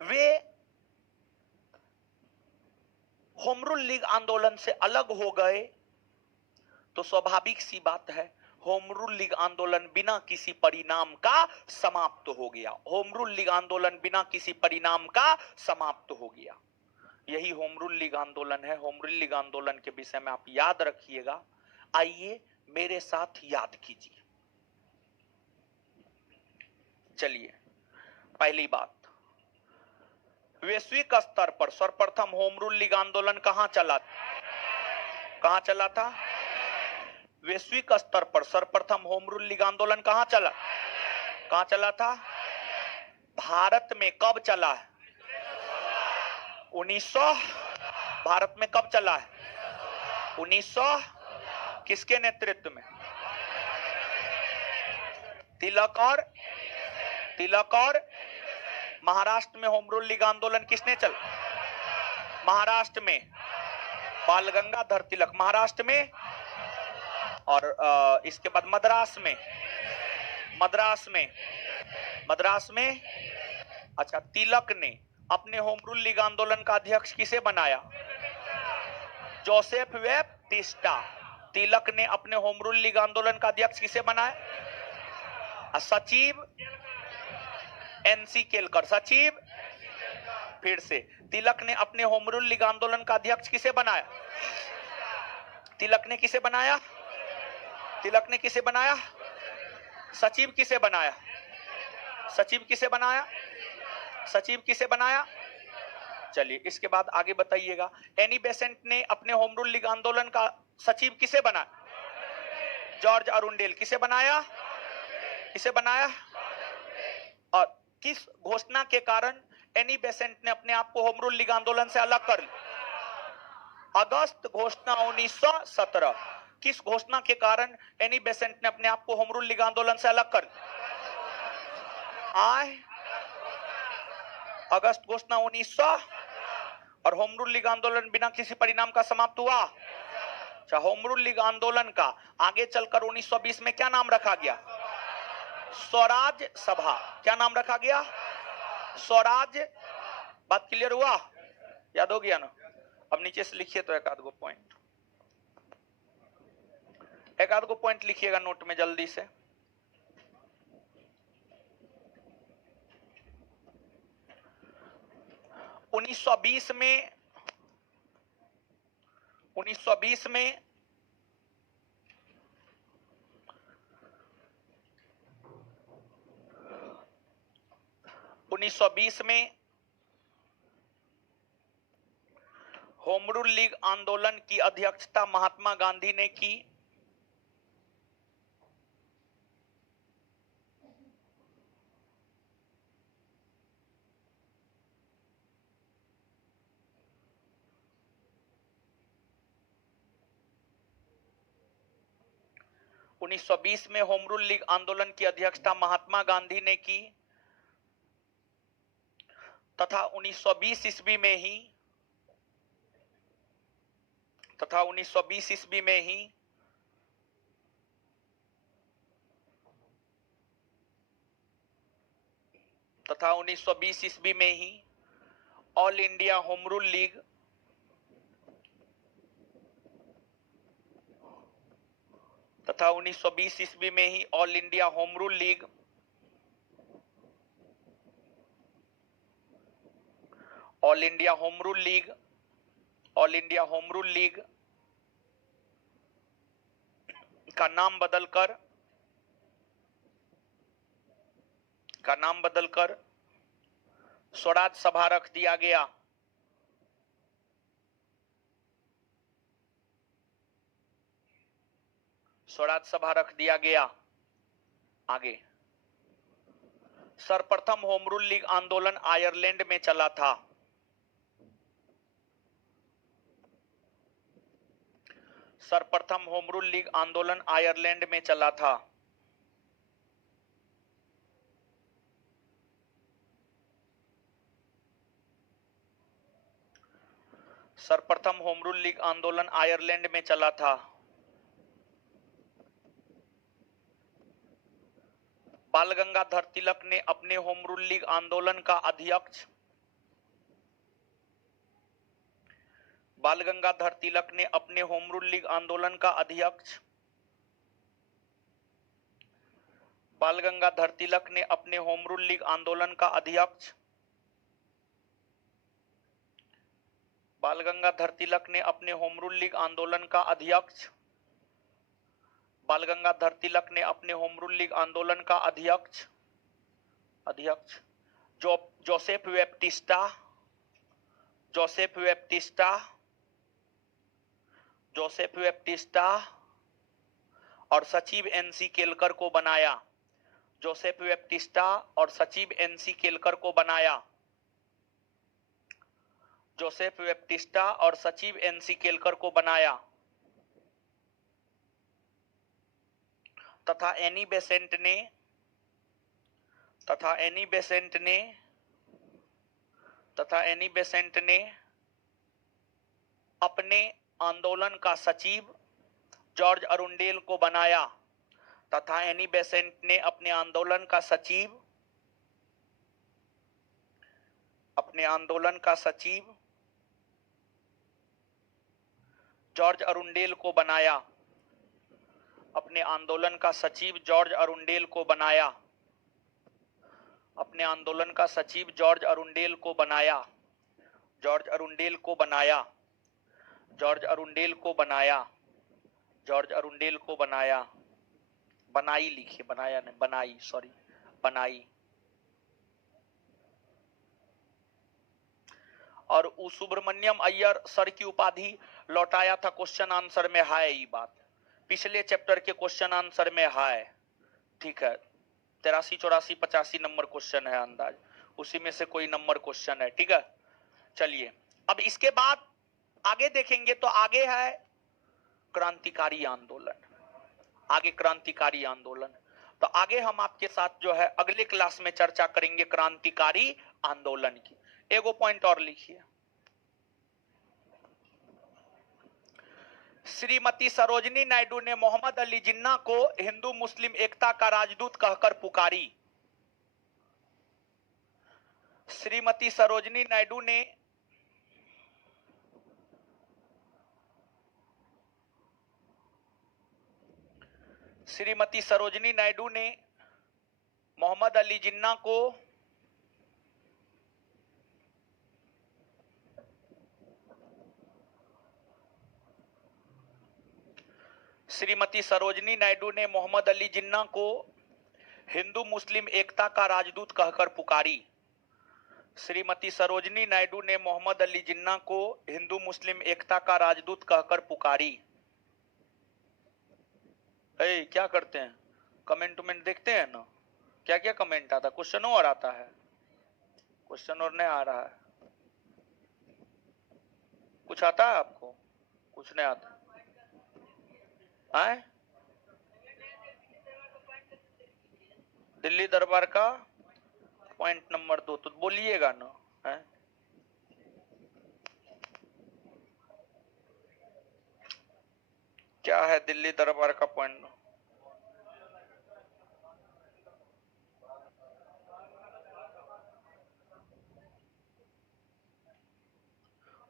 वे होम रूल लीग आंदोलन से अलग हो गए, तो स्वाभाविक सी बात है होम रूल लीग आंदोलन बिना किसी परिणाम का समाप्त हो गया। होम रूल लीग आंदोलन बिना किसी परिणाम का समाप्त हो गया। यही होम रूल लीग आंदोलन है। होम रूल लीग आंदोलन के विषय में आप याद रखिएगा। आइए मेरे साथ याद कीजिए। चलिए, पहली बात, वैश्विक स्तर पर सर्वप्रथम होम रूल लीग आंदोलन कहां चला था? वैश्विक स्तर पर सर्वप्रथम होम रूल लीग आंदोलन कहां चला था? भारत में कब चला है? 1900। भारत में कब चला है? 1900। किसके नेतृत्व में? तिलक और महाराष्ट्र में होम रूल लीग आंदोलन किसने महाराष्ट्र में बाल गंगाधर तिलक, महाराष्ट्र में। और इसके बाद मद्रास में। अच्छा, तिलक ने अपने होम रूल लीग आंदोलन का अध्यक्ष किसे बनाया? Joseph Baptista. तिलक ने अपने होम रूल लीग आंदोलन का अध्यक्ष किसे बनाया? सचिव एनसी केलकर। सचिव, फिर से, तिलक ने अपने होम रूल लीग आंदोलन का अध्यक्ष किसे बनाया? तिलक ने किसे बनाया? सचिव किसे बनाया? चलिए, इसके बाद आगे बताइएगा। एनी बेसेंट ने अपने होम रूल लीग आंदोलन का सचिव किसे बनाया? George Arundale. किसे बनाया? और किस घोषणा के कारण एनी बेसेंट ने अपने आप को होम रूल लीग आंदोलन से अलग कर लिया? अगस्त घोषणा 1917। किस घोषणा के कारण एनी बेसेंट ने अपने आप को होम रूल लीग आंदोलन से अलग कर लिया? अगस्त घोषणा 1900। और होम रूल लीग आंदोलन बिना किसी परिणाम का समाप्त हुआ। अच्छा, होम रूल लीग आंदोलन का आगे चलकर 1920 में क्या नाम रखा गया? स्वराज सभा। क्या नाम रखा गया? स्वराज। बात क्लियर हुआ? याद हो गया ना? अब नीचे से लिखिए तो एक आध गो पॉइंट लिखिएगा नोट में जल्दी से। उन्नीस सौ बीस में 1920 में होम रूल लीग आंदोलन की अध्यक्षता महात्मा गांधी ने की। उन्नीस सौ बीस में होम रूल लीग आंदोलन की अध्यक्षता महात्मा गांधी ने की तथा 1920 ईस्वी में ही तथा 1920 ईस्वी में ही all India home rule league तथा 1920 ईस्वी में ही all India home rule league all India home rule league का नाम बदलकर स्वराज सभा रख दिया गया। स्वराज सभा रख दिया गया। आगे, सर्वप्रथम होम रूल लीग आंदोलन आयरलैंड में चला था। सर्वप्रथम होम रूल लीग आंदोलन आयरलैंड में चला था। सर्वप्रथम होम रूल लीग आंदोलन आयरलैंड में चला था। बाल गंगाधर तिलक ने अपने होम रूल लीग आंदोलन का अध्यक्ष बाल गंगाधर तिलक ने अपने होम रूल लीग आंदोलन का अध्यक्ष बाल गंगाधर तिलक ने अपने होम रूल लीग आंदोलन का अध्यक्ष बाल गंगाधर तिलक ने अपने होम रूल लीग आंदोलन का अध्यक्ष बाल गंगाधर तिलक ने अपने होम रूल लीग आंदोलन का अध्यक्ष अध्यक्ष जोसेफ वेप्टिस्टा जोसेफ वेप्टिस्टा जोसेफ वेप्टिस्टा और सचिव एनसी केलकर को बनाया जोसेफ वेप्टिस्टा और सचिव एनसी केलकर को बनाया जोसेफ वेप्टिस्टा और सचिव एनसी केलकर को बनाया तथा एनी बेसेंट ने तथा एनी बेसेंट ने अपने आंदोलन का सचिव जॉर्ज अरुंडेल को बनाया तथा एनी बेसेंट ने अपने आंदोलन का सचिव जॉर्ज अरुंडेल को बनाया अपने आंदोलन का सचिव जॉर्ज अरुंडेल को बनाया अपने आंदोलन का सचिव जॉर्ज अरुंडेल को बनाया जॉर्ज अरुंडेल को बनाया जॉर्ज अरुंडेल को बनाया जॉर्ज अरुंडेल को बनाया बनाई लिखिए बनाया नहीं बनाई सॉरी बनाई और सुब्रमण्यम अय्यर सर की उपाधि लौटाया था क्वेश्चन आंसर में है ये बात पिछले चैप्टर के क्वेश्चन आंसर में है ठीक है 83 84 85 नंबर क्वेश्चन है अंदाज उसी में से कोई नंबर क्वेश्चन है ठीक है चलिए अब इसके बाद आगे देखेंगे तो आगे है क्रांतिकारी आंदोलन आगे क्रांतिकारी आंदोलन तो आगे हम आपके साथ जो है अगले क्लास में चर्चा करेंगे क्रांतिकारी आंदोलन की एगो पॉइंट और लिखिए श्रीमती सरोजनी नायडू ने मोहम्मद अली जिन्ना को हिंदू मुस्लिम एकता का राजदूत कहकर पुकारी श्रीमती सरोजनी नायडू ने मोहम्मद अली जिन्ना को श्रीमती सरोजनी नायडू ने मोहम्मद अली जिन्ना को हिंदू मुस्लिम एकता का राजदूत कहकर पुकारी श्रीमती सरोजनी नायडू ने मोहम्मद अली जिन्ना को हिंदू मुस्लिम एकता का राजदूत कहकर पुकारी क्या करते हैं कमेंट उमेंट देखते हैं ना क्या क्या कमेंट आता क्वेश्चन और आता है क्वेश्चन और नहीं आ रहा है कुछ आता है आपको कुछ नहीं आता आए दिल्ली दरबार का पॉइंट नंबर 2 तो बोलिएगा ना है? क्या है दिल्ली दरबार का पॉइंट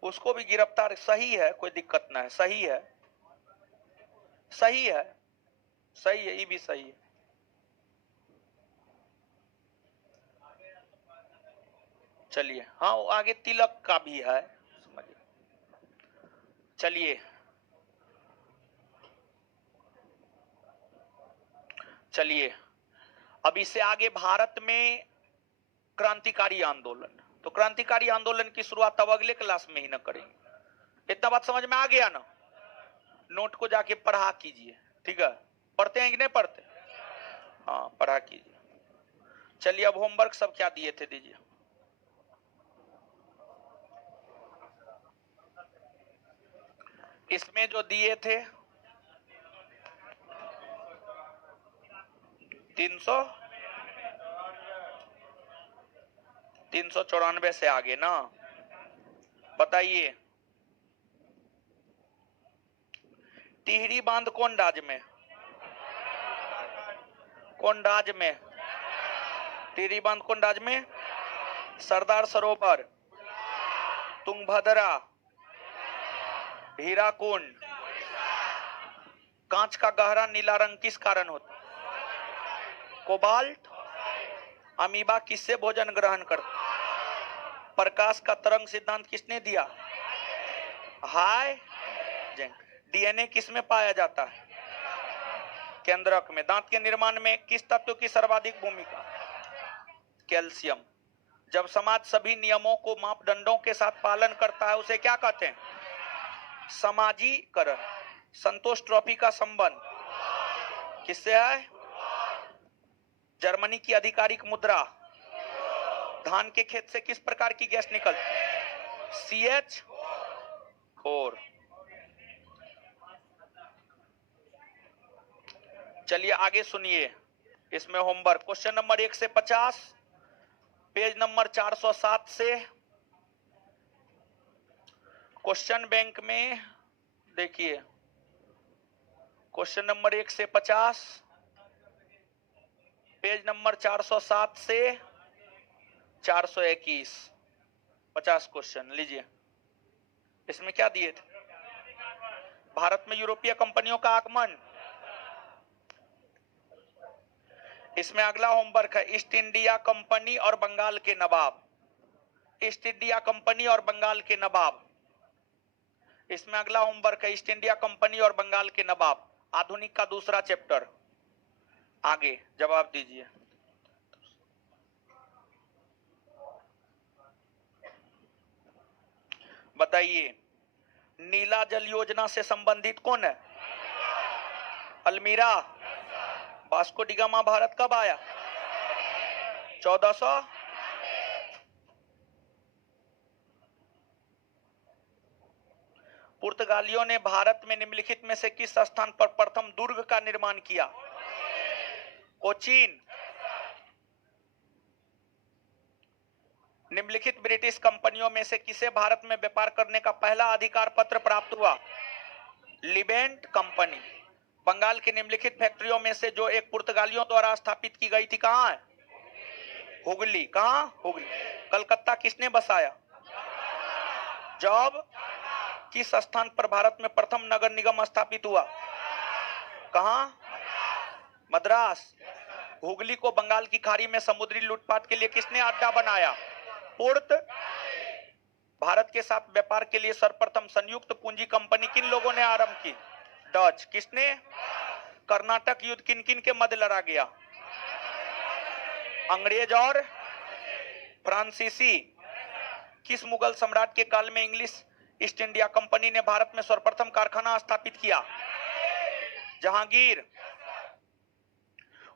उसको भी गिरफ्तार सही है कोई दिक्कत ना है सही है ये भी सही है चलिए हाँ आगे तिलक का भी है समझिए चलिए अब इससे आगे भारत में क्रांतिकारी आंदोलन तो क्रांतिकारी आंदोलन की शुरुआत अब अगले क्लास में ही ना करेंगे इतना बात समझ में आ गया ना नोट को जाके पढ़ा कीजिए ठीक है पढ़ते हैं कि नहीं पढ़ते हाँ पढ़ा कीजिए चलिए अब होमवर्क सब क्या दिए थे दीजिए इसमें जो दिए थे 394 से आगे ना बताइए टिहरी बांध कौन राज्य में टिहरी बांध कौन राज्य में? सरदार सरोवर, तुंगभद्रा, हीराकुंड। कांच का गहरा नीला रंग किस कारण होता? कोबाल्ट। अमीबा किससे भोजन ग्रहण करता? प्रकाश का तरंग सिद्धांत किसने दिया? हाय जिंक। डीएनए किस में पाया जाता है? केंद्रक में। दांत के निर्माण में किस तत्व की सर्वाधिक भूमिका? कैल्शियम। जब समाज सभी नियमों को मापदंडों के साथ पालन करता है उसे क्या कहते हैं? समाजीकरण। संतोष ट्रॉफी का संबंध किससे है? जर्मनी की आधिकारिक मुद्रा। धान के खेत से किस प्रकार की गैस निकलती? CH4। चलिए आगे सुनिए, इसमें होमवर्क क्वेश्चन नंबर 1 से 50, पेज नंबर 407 से। क्वेश्चन बैंक में देखिए, क्वेश्चन नंबर 1 से 50, पेज नंबर 407 से 421, 50 क्वेश्चन लीजिए। इसमें क्या दिए थे? भारत में यूरोपीय कंपनियों का आगमन। इसमें अगला होमवर्क है ईस्ट इंडिया कंपनी और बंगाल के नवाब। ईस्ट इंडिया कंपनी और बंगाल के नवाब। इसमें अगला होमवर्क है ईस्ट इंडिया कंपनी और बंगाल के नवाब, आधुनिक का दूसरा चैप्टर। आगे जवाब दीजिए। बताइए, नीला जल योजना से संबंधित कौन है? Almirah. Vasco D gamma Bharat कब आया? 1400। पुर्तगालियों ने भारत में निम्नलिखित में से किस स्थान पर प्रथम दुर्ग का निर्माण किया? कोचीन। निम्नलिखित ब्रिटिश कंपनियों में से किसे भारत में व्यापार करने का पहला अधिकार पत्र प्राप्त हुआ? लिबेंट कंपनी। बंगाल की निम्नलिखित फैक्ट्रियों में से जो एक पुर्तगालियों द्वारा स्थापित की गई थी कहां है? हुगली। कहां? हुगली। कलकत्ता किसने बसाया? जॉब। किस स्थान पर भारत में प्रथम नगर निगम स्थापित हुआ? कहां? मद्रास। हुगली को बंगाल की खाड़ी में समुद्री लूटपाट के लिए किसने अड्डा बनाया? पुर्त। भारत के साथ व्यापार के लिए सर्वप्रथम संयुक्त पूंजी कंपनी किन लोगों ने आरंभ की? डच। किसने? कर्नाटक युद्ध किन किन के मध्य लड़ा गया? अंग्रेज और फ्रांसीसी। किस मुगल सम्राट के काल में इंग्लिश ईस्ट इंडिया कंपनी ने भारत में सर्वप्रथम कारखाना स्थापित किया? जहांगीर।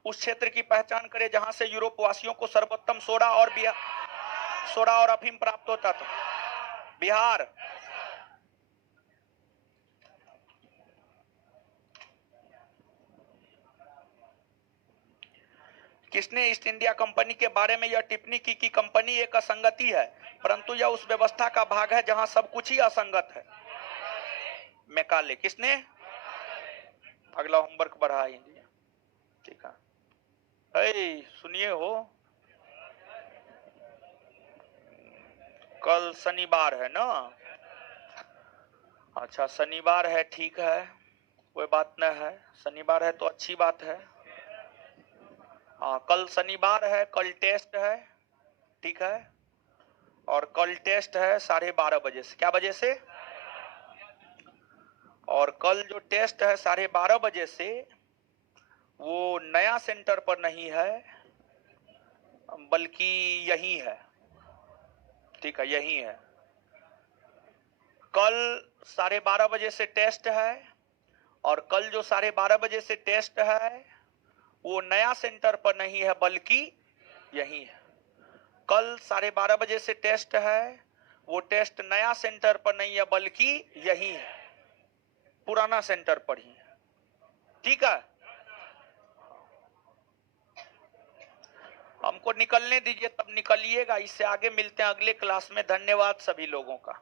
उस क्षेत्र की पहचान करें जहां से यूरोप वासियों को सर्वोत्तम सोडा और अफीम प्राप्त होता था? बिहार। किसने ईस्ट इंडिया कंपनी के बारे में यह टिप्पणी की कि कंपनी एक असंगति है, परंतु यह उस व्यवस्था का भाग है जहां सब कुछ ही असंगत है? मैकाले। किसने? अगला होमवर्क बढ़ा ही दिया। ठीक है, सुनिए हो, कल शनिवार है ना? अच्छा शनिवार है, ठीक है, कोई बात न है, शनिवार है तो अच्छी बात है। हाँ कल शनिवार है, कल टेस्ट है, ठीक है, और कल टेस्ट है 12:30 बजे से। क्या बजे से? और कल जो टेस्ट है 12:30 बजे से, वो नया सेंटर पर नहीं है बल्कि यही है, ठीक है, यही है। कल 12:30 बजे से टेस्ट है, और कल जो 12:30 बजे से टेस्ट है वो नया सेंटर पर नहीं है बल्कि यही है। कल 12:30 बजे से टेस्ट है, वो टेस्ट नया सेंटर पर नहीं है बल्कि यही है, पुराना सेंटर पर ही है, ठीक है। हमको निकलने दीजिए, तब निकलिएगा, इससे आगे मिलते हैं अगले क्लास में। धन्यवाद सभी लोगों का।